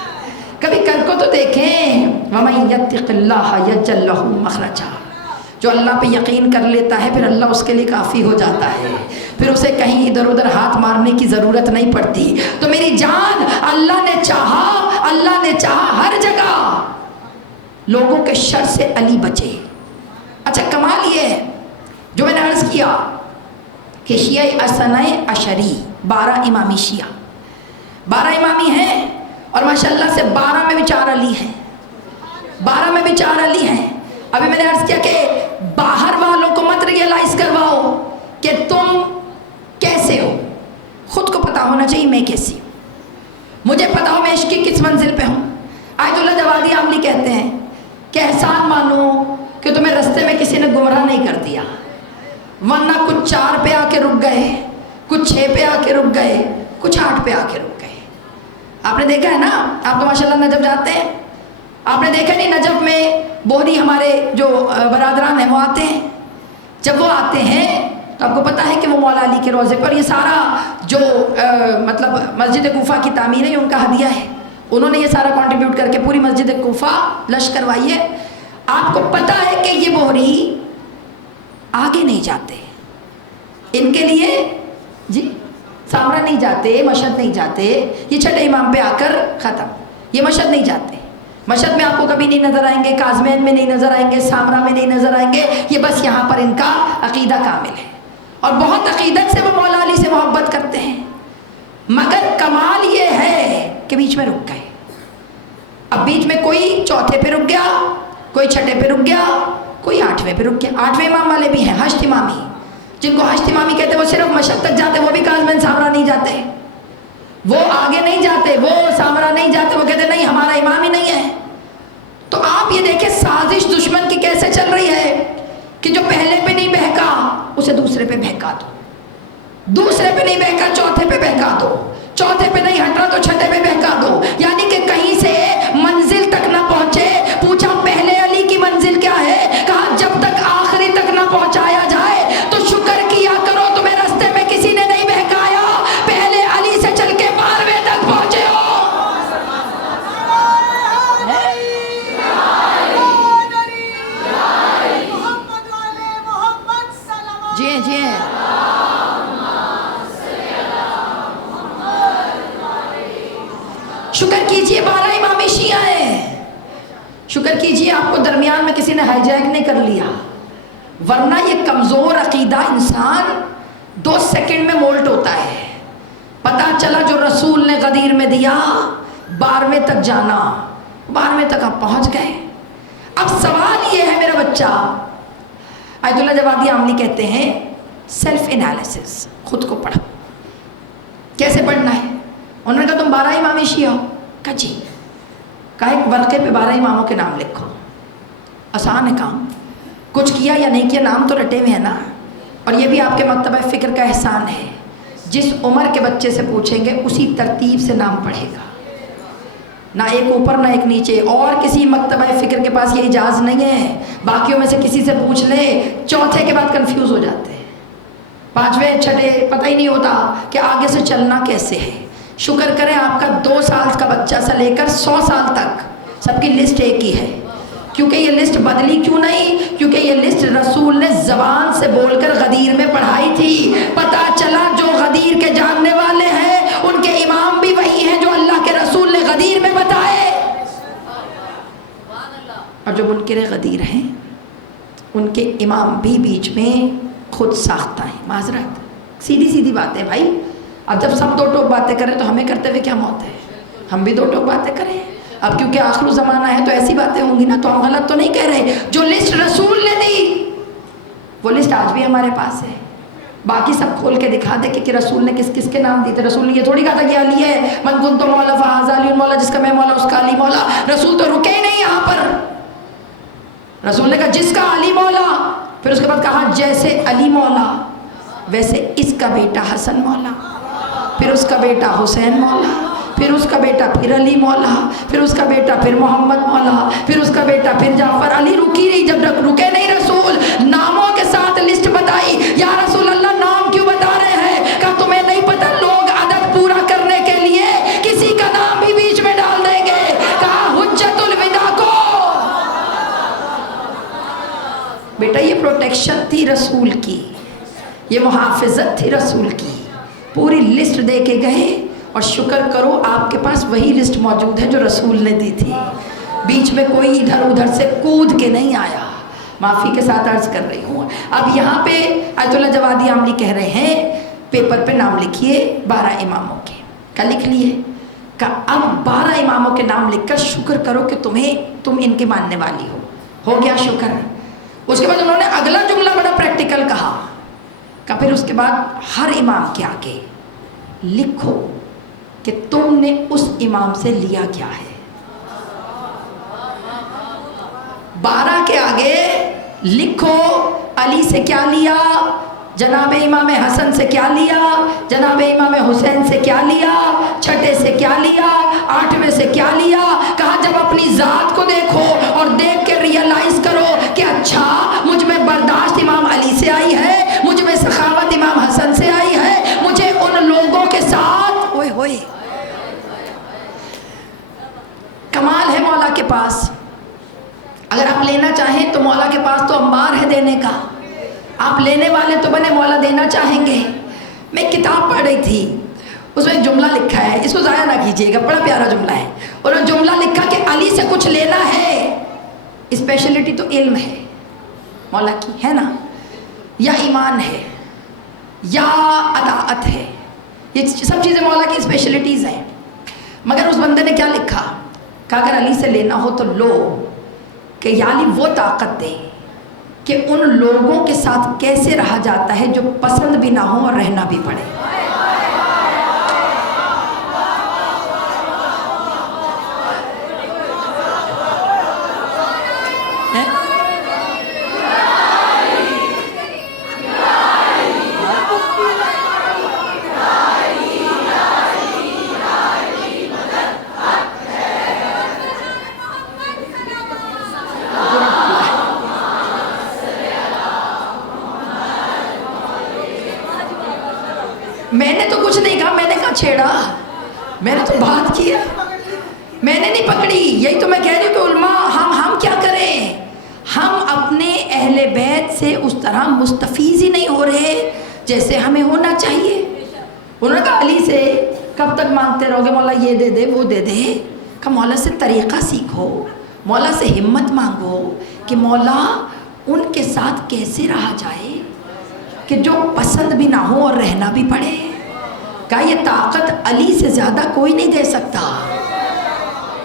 کبھی کر کو تو دیکھیں، وَمَن يَتَّقِ اللَّهَ يَجْعَل لَّهُ مَخْرَجًا، جو اللہ پہ یقین کر لیتا ہے پھر اللہ اس کے لیے کافی ہو جاتا ہے، پھر اسے کہیں ادھر ادھر ہاتھ مارنے کی ضرورت نہیں پڑتی۔ تو میری جان اللہ نے چاہا ہر جگہ لوگوں کے شر سے علی بچے۔ اچھا کمال یہ ہے جو میں نے عرض کیا کہ شیعہ اثنی عشری 12 امامی شیعہ، 12 امامی ہیں اور ماشاءاللہ سے 12 میں بھی 4 علی ہیں، 12 میں بھی 4 علی ہیں۔ ابھی میں نے عرض کیا کہ باہر والوں کو مت ریئلائز کرواؤ کہ تم کیسے ہو، خود کو پتا ہونا چاہیے میں کیسی ہوں، مجھے پتا ہو میں عشق کی کس منزل پہ ہوں۔ آیت اللہ جوادی عاملی کہتے ہیں کہ احسان مانو کہ تمہیں رستے میں کسی نے گمراہ نہیں کر دیا، ورنہ کچھ 4 پہ آ کے رک گئے، کچھ 6 پہ آ کے رک گئے، کچھ 8 پہ آ کے رک گئے۔ آپ نے دیکھا ہے نا، آپ تو ماشاءاللہ نجف جاتے ہیں، آپ نے دیکھا نہیں نجف میں بوہری ہمارے جو برادران ہیں وہ آتے ہیں، جب وہ آتے ہیں تو آپ کو پتہ ہے کہ وہ مولا علی کے روضے پر، یہ سارا جو مطلب مسجد کوفہ کی تعمیر ہے ان کا ہدیہ ہے، انہوں نے یہ سارا کنٹریبیوٹ کر کے پوری مسجد کوفہ لش کروائی ہے۔ آپ کو پتہ ہے کہ یہ بوہری آگے نہیں جاتے، ان کے لیے جی سامرا نہیں جاتے، مشہد نہیں جاتے، یہ چھٹے امام پہ آ کر ختم، یہ مشہد نہیں جاتے، مشہد میں آپ کو کبھی نہیں نظر آئیں گے، کاظمین میں نہیں نظر آئیں گے، سامرا میں نہیں نظر آئیں گے، یہ بس یہاں پر ان کا عقیدہ کامل ہے اور بہت عقیدت سے وہ مولا علی سے محبت کرتے ہیں، مگر کمال یہ ہے کہ بیچ میں رک گئے۔ اب بیچ میں کوئی چوتھے پہ رک گیا، کوئی چھٹے پہ رک گیا، کوئی آٹھویں پہ رک گیا۔ آٹھویں امام والے بھی ہیں، ہشت امامی، جن کو ہشت امامی کہتے ہیں، وہ صرف مشہد تک جاتے، وہ بھی کاظمین سامرا نہیں جاتے، وہ آگے نہیں جاتے، وہ سامرا نہیں جاتے، وہ کہتے نہیں ہمارا امام ہی نہیں ہے۔ تو آپ یہ دیکھیں سازش دشمن کی کیسے چل رہی ہے کہ جو پہلے پہ نہیں بہکا اسے دوسرے پہ بہکا دو، دوسرے پہ نہیں بہکا چوتھے پہ بہکا دو، چوتھے پہ نہیں ہٹ رہا تو چھٹے پہ بہکا دو، یعنی کہ کہیں سے منزل تک نہ پہنچے۔ پوچھا پہلے علی کی منزل کیا ہے؟ کہا جب تک آخری تک نہ پہنچایا جائے تو شکر کیا کرو تمہیں رستے میں کسی نے نہیں بہکایا، پہلے علی سے چل کے 12ویں تک پہنچے ہو۔ جی جی شکر کیجئے 12 امام شیعہ ہیں، شکر کیجئے آپ کو درمیان میں کسی نے ہائی جیک نہیں کر لیا، ورنہ یہ کمزور عقیدہ انسان 2 سیکنڈ میں مولٹ ہوتا ہے۔ پتہ چلا جو رسول نے غدیر میں دیا 12ویں تک جانا، 12ویں تک آپ پہنچ گئے۔ اب سوال یہ ہے میرا بچہ، آیت اللہ جوادی عاملی کہتے ہیں سیلف انالیسس، خود کو پڑھو۔ کیسے پڑھنا ہے؟ انہوں نے کہا تم 12 امام شیعہ ہو؟ کہا جی۔ کہا ایک ورقے پہ 12 اماموں کے نام لکھو، آسان ہے کام، کچھ کیا یا نہیں کیا نام تو رٹے ہوئے ہیں نا۔ اور یہ بھی آپ کے مکتبہ فکر کا احسان ہے، جس عمر کے بچے سے پوچھیں گے اسی ترتیب سے نام پڑھے گا، نہ ایک اوپر نہ ایک نیچے۔ اور کسی مکتبہ فکر کے پاس یہ اجازت نہیں ہے، باقیوں میں سے کسی سے پوچھ لے چوتھے کے بعد کنفیوز ہو جاتے ہیں، 5ویں چھٹے پتہ ہی نہیں ہوتا کہ آگے سے چلنا کیسے ہے۔ شکر کریں آپ کا 2 سال کا بچہ سے لے کر 100 سال تک سب کی لسٹ ایک ہی ہے، کیونکہ یہ لسٹ بدلی کیوں نہیں؟ کیونکہ یہ لسٹ رسول نے زبان سے بول کر غدیر میں پڑھائی تھی۔ پتہ چلا جو غدیر کے جاننے والے ہیں ان کے امام بھی وہی ہیں جو اللہ کے رسول نے غدیر میں بتائے، اور جو منکر غدیر ہیں ان کے امام بھی بیچ میں خود ساختہ ہیں۔ معذرت، سیدھی سیدھی باتیں بھائی، اب جب سب 2 ٹوک باتیں کریں تو ہمیں کرتے ہوئے کیا موت ہے؟ ہم بھی 2 ٹوک باتیں کریں، اب کیونکہ آخر زمانہ ہے تو ایسی باتیں ہوں گی نا، تو ہم غلط تو نہیں کہہ رہے۔ جو لسٹ رسول نے دی وہ لسٹ آج بھی ہمارے پاس ہے، باقی سب کھول کے دکھا دے کہ رسول نے کس کس کے نام دیے تھے۔ رسول نے یہ تھوڑی کہا تھا کہ علی ہے، من کنت مولا فہذا علی مولا، جس کا میں مولا اس کا علی مولا۔ رسول تو رکے ہی نہیں یہاں پر، رسول نے کہا جس کا علی مولا، پھر اس کے بعد کہا جیسے علی مولا ویسے اس کا بیٹا حسن مولا، پھر اس کا بیٹا حسین مولا، پھر اس کا بیٹا پھر علی مولا، پھر اس کا بیٹا پھر محمد مولا، پھر اس کا بیٹا پھر جعفر۔ علی رکی نہیں، جب رکے نہیں رسول ناموں کے ساتھ لسٹ بتائی۔ یا رسول اللہ نام کیوں بتا رہے ہیں؟ کہا تمہیں نہیں پتہ لوگ عدد پورا کرنے کے لیے کسی کا نام بھی بیچ میں ڈال دیں گے۔ کہا حجت الوداع کو، بیٹا یہ پروٹیکشن تھی رسول کی، یہ محافظت تھی رسول کی، پوری لسٹ دے کے گئے۔ اور شکر کرو آپ کے پاس وہی لسٹ موجود ہے جو رسول نے دی تھی، بیچ میں کوئی ادھر ادھر سے کود کے نہیں آیا۔ معافی کے ساتھ عرض کر رہی ہوں، اب یہاں پہ آیت اللہ جوادی عاملی کہہ رہے ہیں پیپر پہ نام لکھیے 12 اماموں کے۔ کیا لکھ لیے؟ کہ اب 12 اماموں کے نام لکھ کر شکر کرو کہ تم ان کے ماننے والی ہو گیا شکر۔ اس کے بعد انہوں نے اگلا جملہ بڑا پریکٹیکل کہا، کہ پھر اس کے بعد ہر امام کے آگے لکھو کہ تم نے اس امام سے لیا کیا ہے۔ 12 کے آگے لکھو علی سے کیا لیا، جناب امام حسن سے کیا لیا، جناب امام حسین سے کیا لیا، چھٹے سے کیا لیا، 8ویں سے کیا لیا۔ کہا جب اپنی ذات کو دیکھو اور دیکھ کے ریئلائز کرو کہ اچھا مجھ میں برداشت امام علی سے آئی ہے، مجھ میں سخاوت لینا چاہیں تو مولا کے پاس تو انبار ہے دینے کا، آپ لینے والے تو بنے، مولا دینا چاہیں گے۔ میں ایک کتاب پڑھ رہی تھی، اس میں ایک جملہ لکھا ہے، اس کو ضائع نہ کیجیے گا، بڑا پیارا جملہ ہے۔ انہوں نے جملہ لکھا کہ علی سے کچھ لینا ہے، اسپیشلٹی تو علم ہے مولا کی، ہے نا، یا ایمان ہے یا اطاعت ہے، یہ سب چیزیں مولا کی اسپیشلٹیز ہیں۔ مگر اس بندے نے کیا لکھا، کہ اگر علی سے لینا ہو تو لو، کہ یا علی وہ طاقت دے کہ ان لوگوں کے ساتھ کیسے رہا جاتا ہے جو پسند بھی نہ ہو اور رہنا بھی پڑے۔ میں نے تو کچھ نہیں کہا، میں نے کہا چھیڑا، میں نے تو بات کیا، میں نے نہیں پکڑی۔ یہی تو میں کہہ رہی ہوں کہ علماء ہم کیا کریں، ہم اپنے اہل بیت سے اس طرح مستفیض ہی نہیں ہو رہے جیسے ہمیں ہونا چاہیے۔ انہوں نے کہا علی سے کب تک مانگتے رہو گے، مولا یہ دے دے وہ دے دے، کہ مولا سے طریقہ سیکھو، مولا سے ہمت مانگو کہ مولا ان کے ساتھ کیسے رہا جائے کہ جو پسند بھی نہ ہو اور رہنا بھی پڑے۔ کہا یہ طاقت علی سے زیادہ کوئی نہیں دے سکتا،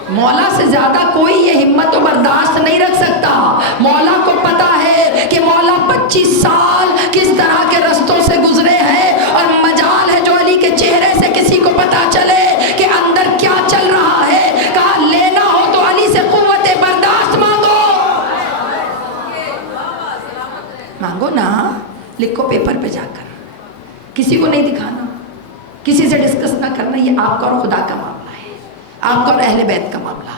مولا سے زیادہ کوئی یہ ہمت و برداشت نہیں رکھ سکتا۔ مولا کو پتا ہے کہ مولا 25 سال کس طرح کے رستوں سے گزرے ہیں، اور مجال ہے جو علی کے چہرے سے کسی کو پتا چلے کہ اندر کیا چل رہا ہے۔ کہا لینا ہو تو علی سے قوت برداشت مانگو، مانگو نا، لکھو پیپر پہ جا کر، کسی کو نہیں دکھانا، کسی سے ڈسکس نہ کرنا، یہ آپ کا اور خدا کا معاملہ ہے، آپ کا اور اہل بیت کا معاملہ۔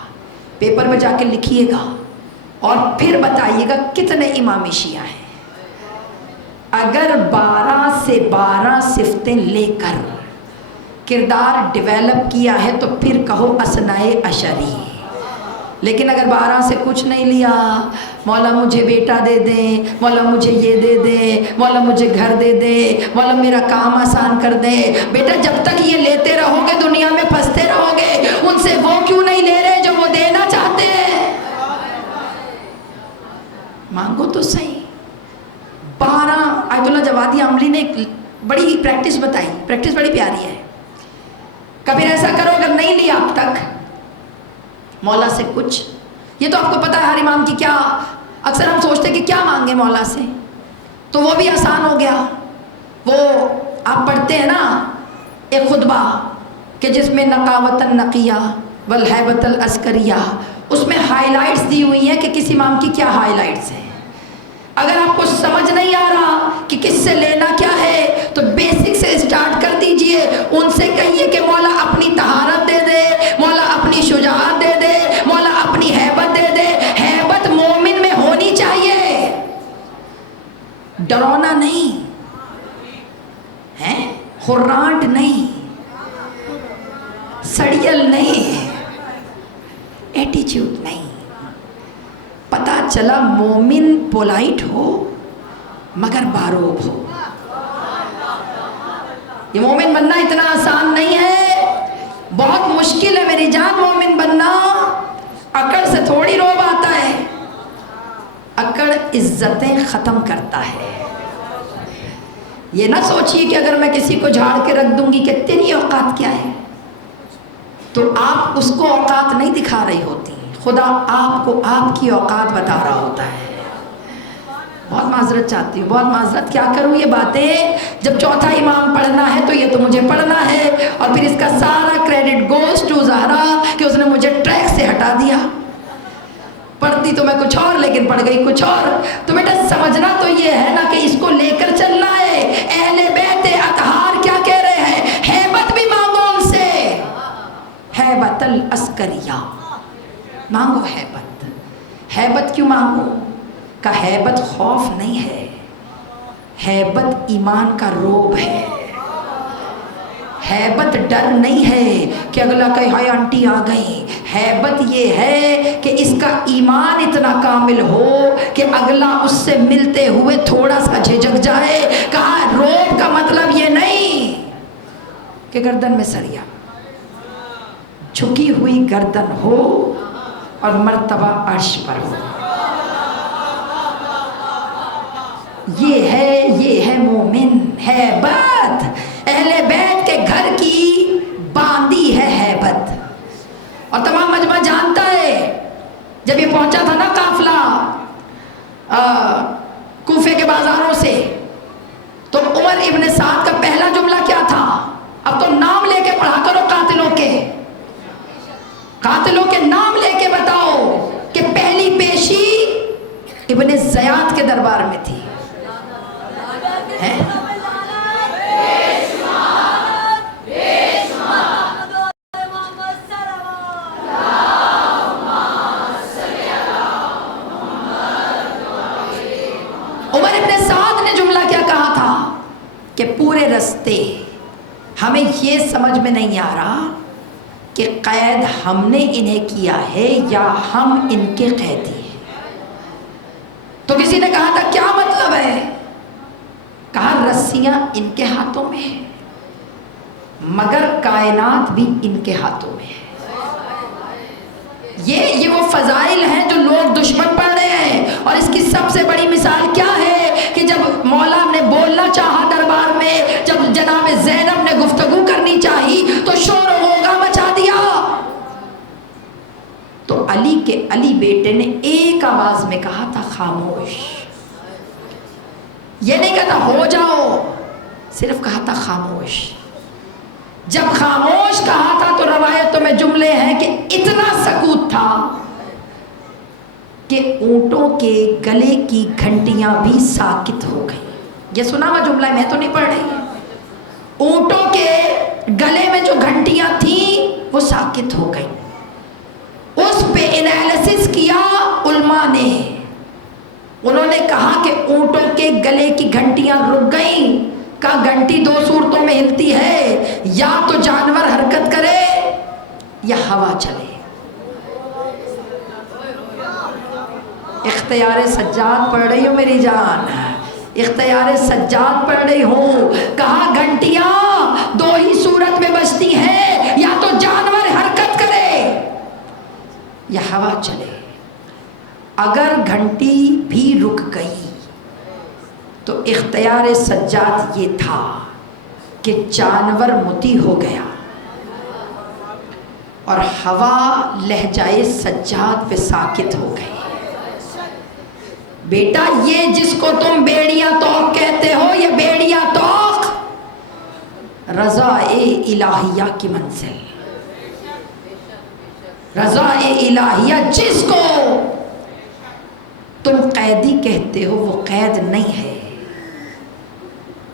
پیپر پہ جا کے لکھیے گا اور پھر بتائیے گا کتنے امام شیعہ ہیں۔ اگر 12 سے 12 صفتیں لے کر کردار ڈیولپ کیا ہے تو پھر کہو اثنائے عشری، لیکن اگر 12 سے کچھ نہیں لیا، مولا مجھے بیٹا دے دیں، مولا مجھے یہ دے دیں، مولا مجھے گھر دے دیں، مولا میرا کام آسان کر دیں، بیٹا جب تک یہ لیتے رہو گے دنیا میں پھنستے رہو گے۔ ان سے وہ کیوں نہیں لے رہے جو وہ دینا چاہتے ہیں؟ مانگو تو صحیح۔ 12 آیت اللہ جوادی عملی نے ایک بڑی پریکٹس بتائی، پریکٹس بڑی پیاری ہے۔ کبھی ایسا کرو اگر نہیں لیا اب تک مولا سے کچھ، یہ تو آپ کو پتا ہے ہر امام کی کیا، اکثر ہم سوچتے کہ کیا مانگے مولا سے، تو وہ بھی آسان ہو گیا۔ وہ آپ پڑھتے ہیں نا ایک خطبہ کہ جس میں نقاوت النقیہ والحیبت العسکریہ، اس میں ہائی لائٹس دی ہوئی ہیں کہ کس امام کی کیا ہائی لائٹس ہیں۔ اگر آپ کو سمجھ نہیں آ رہا کہ کس سے لینا کیا ہے تو بیسک سے اسٹارٹ کر دیجئے، ان سے کہیے کہ مولا اپنی طہارت دے دے، مولا اپنی شجاعت دے دے، مولا اپنی ہیبت دے دے۔ ہیبت مومن میں ہونی چاہیے، ڈرونا نہیں ہے، خرانٹ نہیں، سڑیل نہیں، ایٹیچیوڈ نہیں۔ پتا چلا مومن پولائٹ ہو مگر باروب ہو۔ یہ مومن بننا اتنا آسان نہیں ہے، بہت مشکل ہے میری جان مومن بننا۔ اکڑ سے تھوڑی روب آتا ہے، اکڑ عزتیں ختم کرتا ہے۔ یہ نہ سوچیے کہ اگر میں کسی کو جھاڑ کے رکھ دوں گی کہ تیری اوقات کیا ہے، تو آپ اس کو اوقات نہیں دکھا رہی ہوتی، خدا آپ کو آپ کی اوقات بتا رہا ہوتا ہے۔ بہت معذرت چاہتی ہوں، بہت معذرت، کیا کروں یہ باتیں، جب چوتھا امام پڑھنا ہے تو یہ تو مجھے پڑھنا ہے، اور پھر اس کا سارا کریڈٹ گوز ٹو زہرا کہ اس نے مجھے ٹریک سے ہٹا دیا۔ پڑھتی تو میں کچھ اور لیکن پڑھ گئی کچھ اور۔ تو بیٹا سمجھنا تو یہ ہے نا کہ اس کو لے کر چلنا ہے۔ اہل بیت اطہار کیا کہہ رہے ہیں؟ ہیبت بھی مانگو ان سے، ہیبت العسکریہ مانگو۔ ہیبت، ہیبت کیوں مانگو؟ کہ ہیبت خوف نہیں ہے، ہیبت ایمان کا روب ہے۔ ہیبت ڈر نہیں ہے کہ اگلا کہے ہائے آنٹی آ گئی، ہیبت یہ ہے کہ اس کا ایمان اتنا کامل ہو کہ اگلا اس سے ملتے ہوئے تھوڑا سا جھجک جائے. کہا روب کا مطلب یہ نہیں کہ گردن میں سریا، جھکی ہوئی گردن ہو اور مرتبہ عرش پر ہو. یہ ہے مومن. ہیبت اہل بیت کے گھر کی باندھی ہے ہیبت. اور تمام مجمع جانتا ہے جب یہ پہنچا تھا نا قافلہ کوفے کے بازاروں سے، تو عمر ابن سعد کا پہلا جملہ کیا تھا؟ اب تو نام لے کے پڑھا کرو قاتلوں کے نام لے کے بتاؤ کہ پہلی پیشی ابن زیاد کے دربار میں تھی. عمر ابن سعد نے جملہ کیا کہا تھا کہ پورے رستے ہمیں یہ سمجھ میں نہیں آ رہا کہ قید ہم نے انہیں کیا ہے یا ہم ان کے قیدی ہیں. تو کسی نے کہا تھا کیا مطلب ہے؟ کہا رسیاں ان کے ہاتھوں میں ہیں مگر کائنات بھی ان کے ہاتھوں میں ہے. یہ وہ فضائل ہیں جو لوگ دشمن پڑھ رہے ہیں. اور اس کی سب سے بڑی مثال کیا ہے کہ جب مولا نے بولنا چاہا دربار میں، جب جناب زینب نے گفتگو کرنی چاہی تو شور و غوغا مچا دیا. تو علی کے علی بیٹے نے ایک آواز میں کہا تھا خاموش. یہ نہیں کہتا ہو جاؤ، صرف کہا تھا خاموش. جب خاموش کہا تھا تو روایتوں میں جملے ہیں کہ اتنا سکوت تھا کہ اونٹوں کے گلے کی گھنٹیاں بھی ساکت ہو گئی. یہ سنا ہوا جملہ ہے، میں تو نہیں پڑھ رہی. اونٹوں کے گلے میں جو گھنٹیاں تھیں وہ ساکت ہو گئی. اس پہ انالیسس کیا علماء نے. انہوں نے کہا کہ اونٹوں کے گلے کی گھنٹیاں رک گئیں. کا گھنٹی دو صورتوں میں ہلتی ہے، یا تو جانور حرکت کرے یا ہوا چلے. اختیار سجاد پڑھ رہی ہو میری جان، اختیار سجاد پڑھ رہی ہوں. کہا گھنٹیاں دو ہی صورت میں بجتی ہیں، یا تو جانور حرکت کرے یا ہوا چلے. اگر گھنٹی بھی رک گئی تو اختیار سجاد یہ تھا کہ جانور مطیع ہو گیا اور ہوا لہجائے سجاد پہ ساکت ہو گئی. بیٹا یہ جس کو تم بیڑیاں توق کہتے ہو، یہ بیڑیاں توق رضا الہیہ کی منزل. رضا الہیہ جس کو تم قیدی کہتے ہو وہ قید نہیں ہے،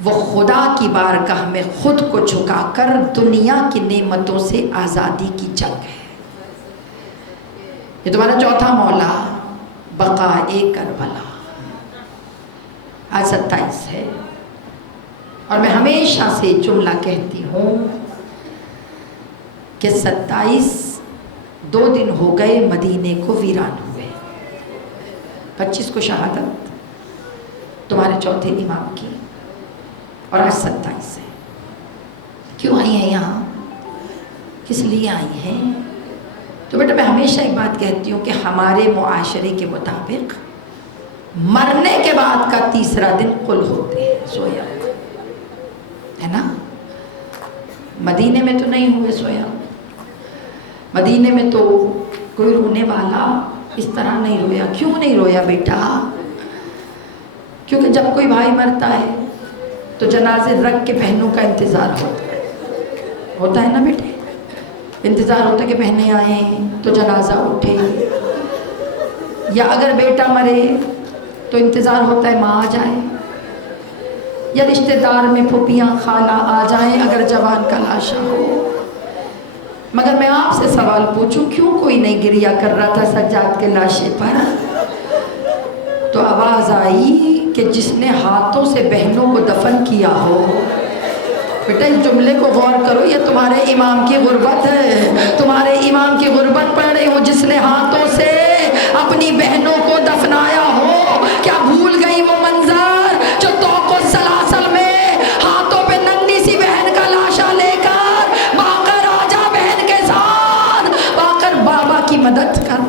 وہ خدا کی بارگاہ میں خود کو جھکا کر دنیا کی نعمتوں سے آزادی کی جنگ ہے. یہ تمہارا چوتھا مولا بقائے کربلا. آج 27 ہے اور میں ہمیشہ سے جملہ کہتی ہوں کہ 27 2 دن ہو گئے مدینے کو ویران ہوئے، 25 کو شہادت تمہارے چوتھے امام کی، اور آج 27 ہے. کیوں آئی ہیں یہاں؟ کس لیے آئی ہیں؟ تو بیٹا میں ہمیشہ ایک بات کہتی ہوں کہ ہمارے معاشرے کے مطابق مرنے کے بعد کا تیسرا دن قل ہوتے ہیں، سویا ہے نا. مدینے میں تو نہیں ہوئے سویا. مدینے میں تو کوئی رونے والا اس طرح نہیں رویا. کیوں نہیں رویا بیٹا؟ کیونکہ جب کوئی بھائی مرتا ہے تو جنازے رکھ کے بہنوں کا انتظار ہوتا ہے نا بیٹے. انتظار ہوتا ہے کہ بہنیں آئیں تو جنازہ اٹھے، یا اگر بیٹا مرے تو انتظار ہوتا ہے ماں آ جائے، یا رشتہ دار میں پھوپھیاں خالہ آ جائیں اگر جوان کا لاشا ہو. مگر میں آپ سے سوال پوچھوں، کیوں کوئی نہیں گریا کر رہا تھا سجاد کے لاشے پر؟ تو آواز آئی کہ جس نے ہاتھوں سے بہنوں کو دفن کیا ہو بیٹا اس جملے کو غور کرو، یہ تمہارے امام کی غربت ہے، تمہارے امام کی غربت پڑھ رہی ہوں، جس نے ہاتھوں سے اپنی بہنوں کو دفنایا ہو۔ کیا بھول گئی وہ منظر جو طوق و سلاسل میں ہاتھوں پہ ننھی سی بہن کا لاشا لے کر باقر آجا بہن کے ساتھ، باقر بابا کی مدد کر،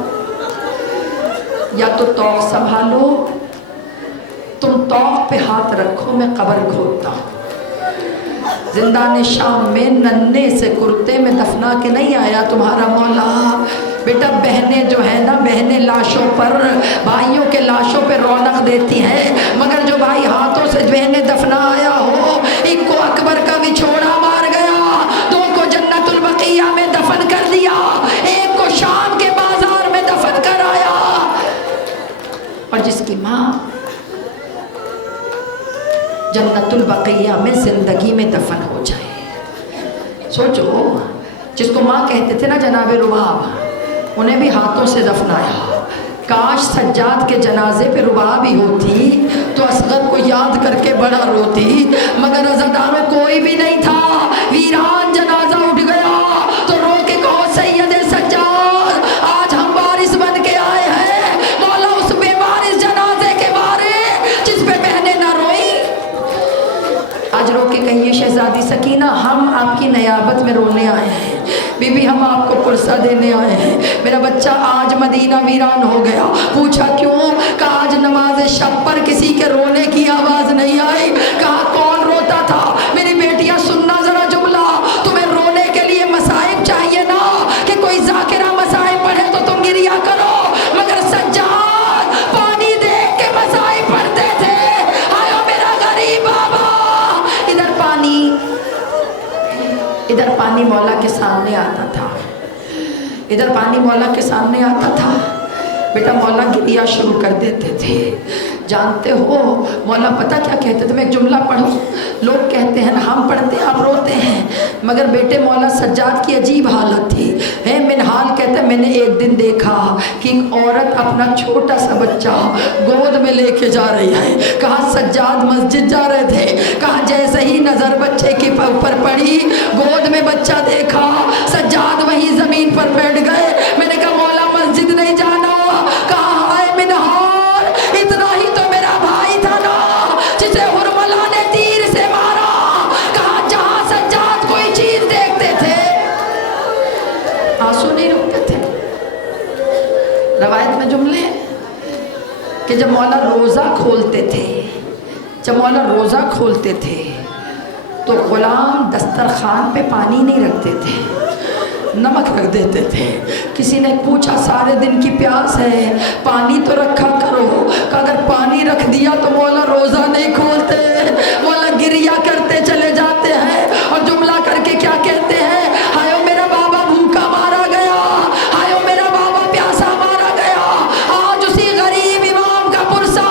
یا تو طوق سنبھالو، تم طوق پہ ہاتھ رکھو، میں قبر کھودتا ہوں۔ زندان شام میں ننھے سے کرتے میں دفنا کے نہیں آیا تمہارا مولا۔ بیٹا بہنیں جو ہیں نا، بہنیں لاشوں پر، بھائیوں کے لاشوں پہ رونق دیتی ہیں، مگر جو بھائی ہاتھوں سے بہنیں دفنا آیا ہو، ایک کو اکبر کا بچھوڑا مار گیا، دو کو جنت البقیہ میں دفن کر دیا، ایک کو شام کے بازار میں دفن کر آیا۔ اور جس کی ماں جنت البقیہ میں زندگی میں دفن ہو جائے، سوچو، جس کو ماں کہتے تھے نا جناب رباب، انہیں بھی ہاتھوں سے دفنایا۔ کاش سجاد کے جنازے پہ رباب ہی ہوتی تو اصغر کو یاد کر کے بڑا روتی، مگر عزاداروں کوئی بھی نہیں تھا، ویران جنازہ اٹھ گیا تو رو کے کہو سید سجاد آج ہم وارث بن کے آئے ہیں، مولا اس بے وارث جنازے کے بارے جس پہ بہنیں نہ روئیں، آج رو کے کہیے شہزادی سکینہ ہم آپ کی نیابت میں رونے آئے ہیں، بی بی ہم آپ کو پرسہ دینے آئے ہیں، میرا بچہ آج مدینہ ویران ہو گیا۔ پوچھا کیوں؟ کہا آج نماز شب پر کسی کے رونے کی آواز نہیں آئی۔ کہا کون روتا تھا؟ میری بیٹیاں سننا ذرا جملہ، تمہیں رونے کے لیے مصائب چاہیے نا کہ کوئی ذاکرہ مصائب پڑھے تو تم گریا کرو، مگر سجاد پانی دیکھ کے مصائب پڑھتے تھے۔ آیا میرا غریب بابا، ادھر پانی مولا کے سامنے آتا تھا، ادھر پانی مولا کے سامنے آتا تھا، بیٹا مولا گریا شروع کر دیتے تھے۔ جانتے ہو مولا پتہ کیا کہتے تھے؟ میں ایک جملہ پڑھوں، لوگ کہتے ہیں ہم پڑھتے ہیں آپ روتے ہیں، مگر بیٹے مولا سجاد کی عجیب حالت تھی۔ منحال کہتا ہے میں نے ایک دن دیکھا کہ ایک عورت اپنا چھوٹا سا بچہ گود میں لے کے جا رہی ہے۔ کہا سجاد مسجد جا رہے تھے، کہا جیسے ہی نظر بچے کے اوپر پڑی، گود میں بچہ دیکھا، سجاد وہیں زمین پر بیٹھ گئے۔ میں نے کہا مولا مسجد نہیں جانا؟ کہا ہائے منحال، اتنا ہی تو میرا بھائی تھا نا جسے حرملہ نے تیر سے مارا۔ کہا جہاں سجاد کوئی چیز دیکھتے تھے آنسو نہیں رکتے تھے۔ روایت میں جملے کہ جب مولا روزہ کھولتے تھے، جب مولا روزہ کھولتے تھے تو غلام دسترخوان پہ پانی نہیں رکھتے تھے، نمک رکھ دیتے تھے۔ کسی نے پوچھا سارے دن کی پیاس ہے، پانی تو رکھا کرو، کہ اگر پانی رکھ دیا تو مولا روزہ نہیں کھولتے، مولا گریا کرتے چلے جاتے ہیں اور جملہ کر کے کیا کہتے ہیں؟ ہائے میرا بابا بھوکا مارا گیا، ہائے میرا بابا پیاسا مارا گیا۔ آج اسی غریب امام کا پرسہ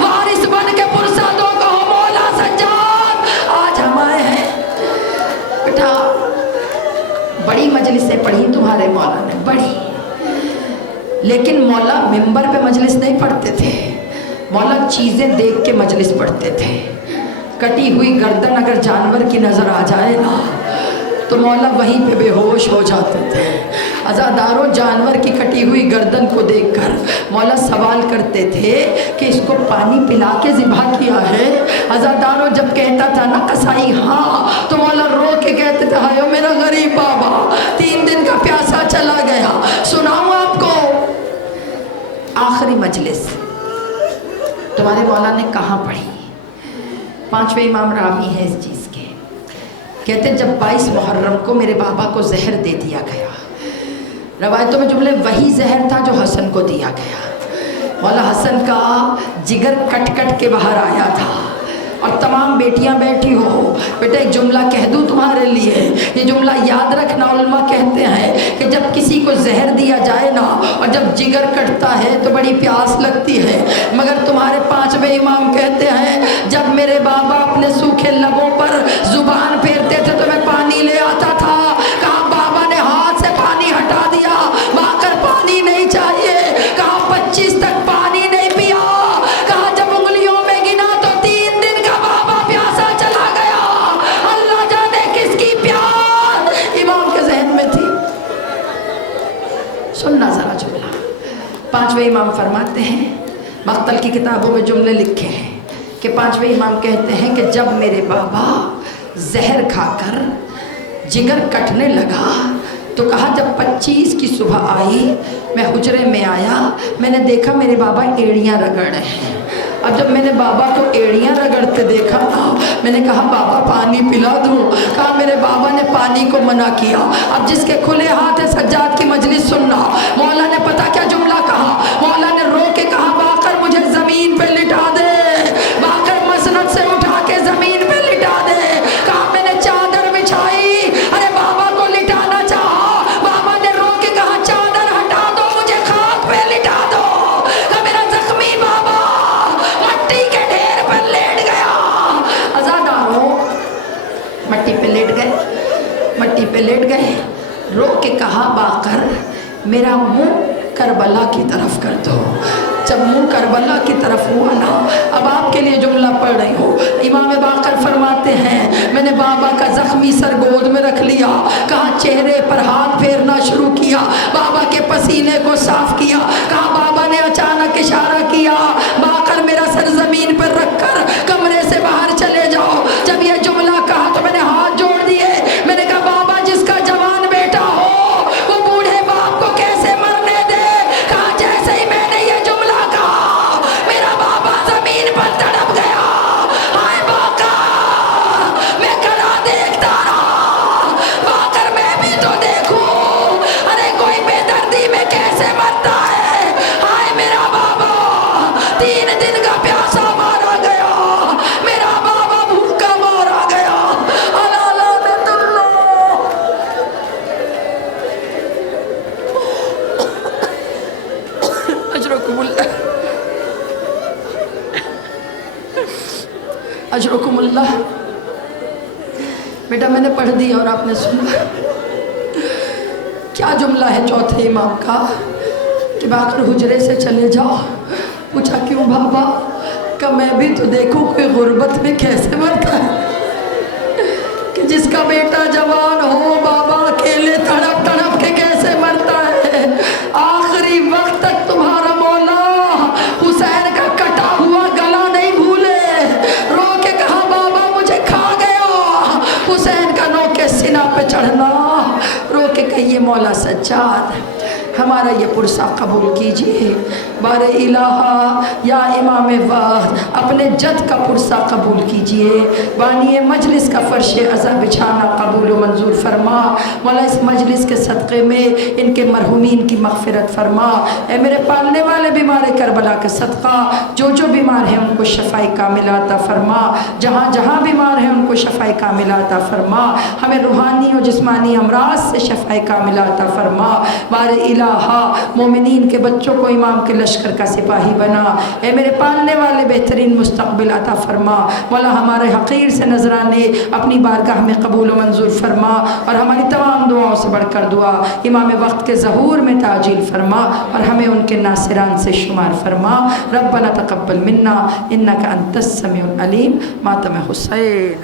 وارث بن کے پرسہ دو، کہو مولا سجاد آج ہم آئے ہیں۔ بیٹا بڑی مجلسیں پڑھی تمہارے مولا نے، بڑی، لیکن مولا ممبر پہ مجلس نہیں پڑھتے تھے، مولا چیزیں دیکھ کے مجلس پڑھتے تھے۔ کٹی ہوئی گردن اگر جانور کی نظر آ جائے نا تو مولا وہیں پہ بے ہوش ہو جاتے تھے۔ عزاداروں جانور کی کٹی ہوئی گردن کو دیکھ کر مولا سوال کرتے تھے کہ اس کو پانی پلا کے ذبح کیا ہے؟ عزاداروں جب کہتا تھا نا قصائی ہاں تو مولا رو کے کہتے تھے ہائے میرا غریب بابا 3 دن کا پیاسا چلا گیا۔ سناؤں آپ کو آخری مجلس تمہارے مولا نے کہاں پڑھی؟ 5ویں امام راوی ہے اس چیز کے، کہتے جب 22 محرم کو میرے بابا کو زہر دے دیا گیا، روایتوں میں جملے وہی زہر تھا جو حسن کو دیا گیا۔ مولا حسن کا جگر کٹ کٹ کے باہر آیا تھا اور تمام بیٹیاں بیٹھی ہو، بیٹا ایک جملہ کہہ دوں تمہارے لیے، یہ جملہ یاد رکھنا۔ علماء کہتے ہیں کہ جب کسی کو زہر دیا جائے نا اور جب جگر کٹتا ہے تو بڑی پیاس لگتی ہے، مگر تمہارے 5ویں امام کہتے ہیں جب میرے بابا اپنے سوکھے لبوں پر زبان پھیرتے تھے تو میں پانی لے آتا تھا۔ کہا بابا نے ہاتھ سے پانی ہٹا دیا، ماں کر پانی نہیں چاہیے، کہا 25 تک پانی نہیں پیا، کہا جب انگلیوں میں گنا تو 3 دن کا بابا پیاسا چلا گیا۔ اللہ جانے پانچویں امام فرماتے ہیں، مقتل کی کتابوں میں جملے لکھے ہیں کہ پانچویں امام کہتے ہیں کہ جب میرے بابا زہر کھا کر جگر کٹنے لگا تو کہا جب 25 کی صبح آئی میں حجرے میں آیا، میں نے دیکھا میرے بابا ایڑیاں رگڑ رہے ہیں۔ اب جب میں نے بابا کو ایڑیاں رگڑتے دیکھا میں نے کہا بابا پانی پلا دوں، کہا میرے بابا نے پانی کو منع کیا۔ اب جس کے کھلے ہاتھ ہے سجاد کی مجلس سننا، مولا نے پتا کیا جملہ کہا؟ مولا نے رو کے کہا باقر مجھے زمین پہ لٹا دے، باقر مسند سے اٹھا کے زمین پہ لٹا دے۔ کہا میں نے چادر بچھائی، ارے بابا کو لٹانا چاہا، بابا نے رو کے کہا چادر ہٹا دو مجھے خاک پہ لٹا دو۔ کہا میرا زخمی بابا مٹی کے ڈھیر پر لیٹ گیا۔ عزاداروں مٹی پہ لیٹ گئے، مٹی پہ لیٹ گئے، رو کے کہا باقر میرا منہ کربلا کی طرف کر دو۔ جب منہ کربلا کی طرف ہوا نا، اب آپ کے لیے جملہ پڑھ رہی ہوں، امام باقر فرماتے ہیں میں نے بابا کا زخمی سر گود میں رکھ لیا، کہا چہرے پر ہاتھ پھیرنا شروع کیا، بابا کے پسینے کو صاف کیا، کہا بابا نے اچانک اشارہ کیا باقر میرا سر زمین پر رکھ کر کمرے سے باہر چلے جاؤ۔ جب یہ جملہ کہا تو میں نے ہاتھ جوڑ دیے، میں نے کہا بابا جس کا جوان بیٹا ہو وہ بوڑھے باپ کو کیسے مرنے دے؟ کہا جیسے ہی میں نے یہ جملہ کہا میرا بابا زمین پر تڑپ گیا۔ ہائے باقر میں کھڑا دیکھتا رہا، باقر میں بھی تو دیکھوں، ارے کوئی بے دردی میں کیسے مرتا ہے؟ ہائے میرا بابا 3 دن کا پیاسا مارا گیا، میرا بابا بھوکا مارا گیا۔ اللہ لعنت اللہ۔ اجرکم اللہ، اجرکم اللہ۔ بیٹا میں نے پڑھ دیا اور آپ نے سنا، کیا جملہ ہے چوتھے امام کا کہ باقر حجرے سے چلے جاؤ۔ پوچھا کیوں بابا؟ کہ میں بھی تو دیکھوں کوئی غربت میں کیسے مرتا ہے، کہ جس کا بیٹا جوان ہو بابا اکیلے تڑپ تڑپ کے کیسے مرتا ہے۔ آخری وقت تک تمہارا مولا حسین کا کٹا ہوا گلا نہیں بھولے، رو کے کہا بابا مجھے کھا گیا۔ حسین کا نوک سینہ پہ چڑھنا، رو کے کہیے مولا سجاد ہمارا یہ پرسہ قبول کیجئے، بار الہ یا امام وقت اپنے جد کا پرسہ قبول کیجئے، بانی مجلس کا فرش عزا بچھانا قبول و منظور فرما۔ مولا اس مجلس کے صدقے میں ان کے مرحومین کی مغفرت فرما۔ اے میرے پالنے والے بیمار کربلا کے صدقہ جو جو بیمار ہیں ان کو شفاء کاملہ عطا فرما، جہاں جہاں بیمار ہیں ان کو شفاء کاملہ عطا فرما، ہمیں روحانی و جسمانی امراض سے شفاء کاملہ عطا فرما۔ بار الہ مومنین کے بچوں کو امام کے لشکر کا سپاہی بنا۔ اے میرے پالنے والے بہترین مستقبل عطا فرما۔ مولا ہمارے حقیر سے نذرانے اپنی بارگاہ میں قبول و منظور فرما، اور ہماری تمام دعاؤں سے بڑھ کر دعا امام وقت کے ظہور میں تعجیل فرما، اور ہمیں ان کے ناصران سے شمار فرما۔ ربنا تقبل منا انک انت السمیع العلیم۔ ماتم حسین۔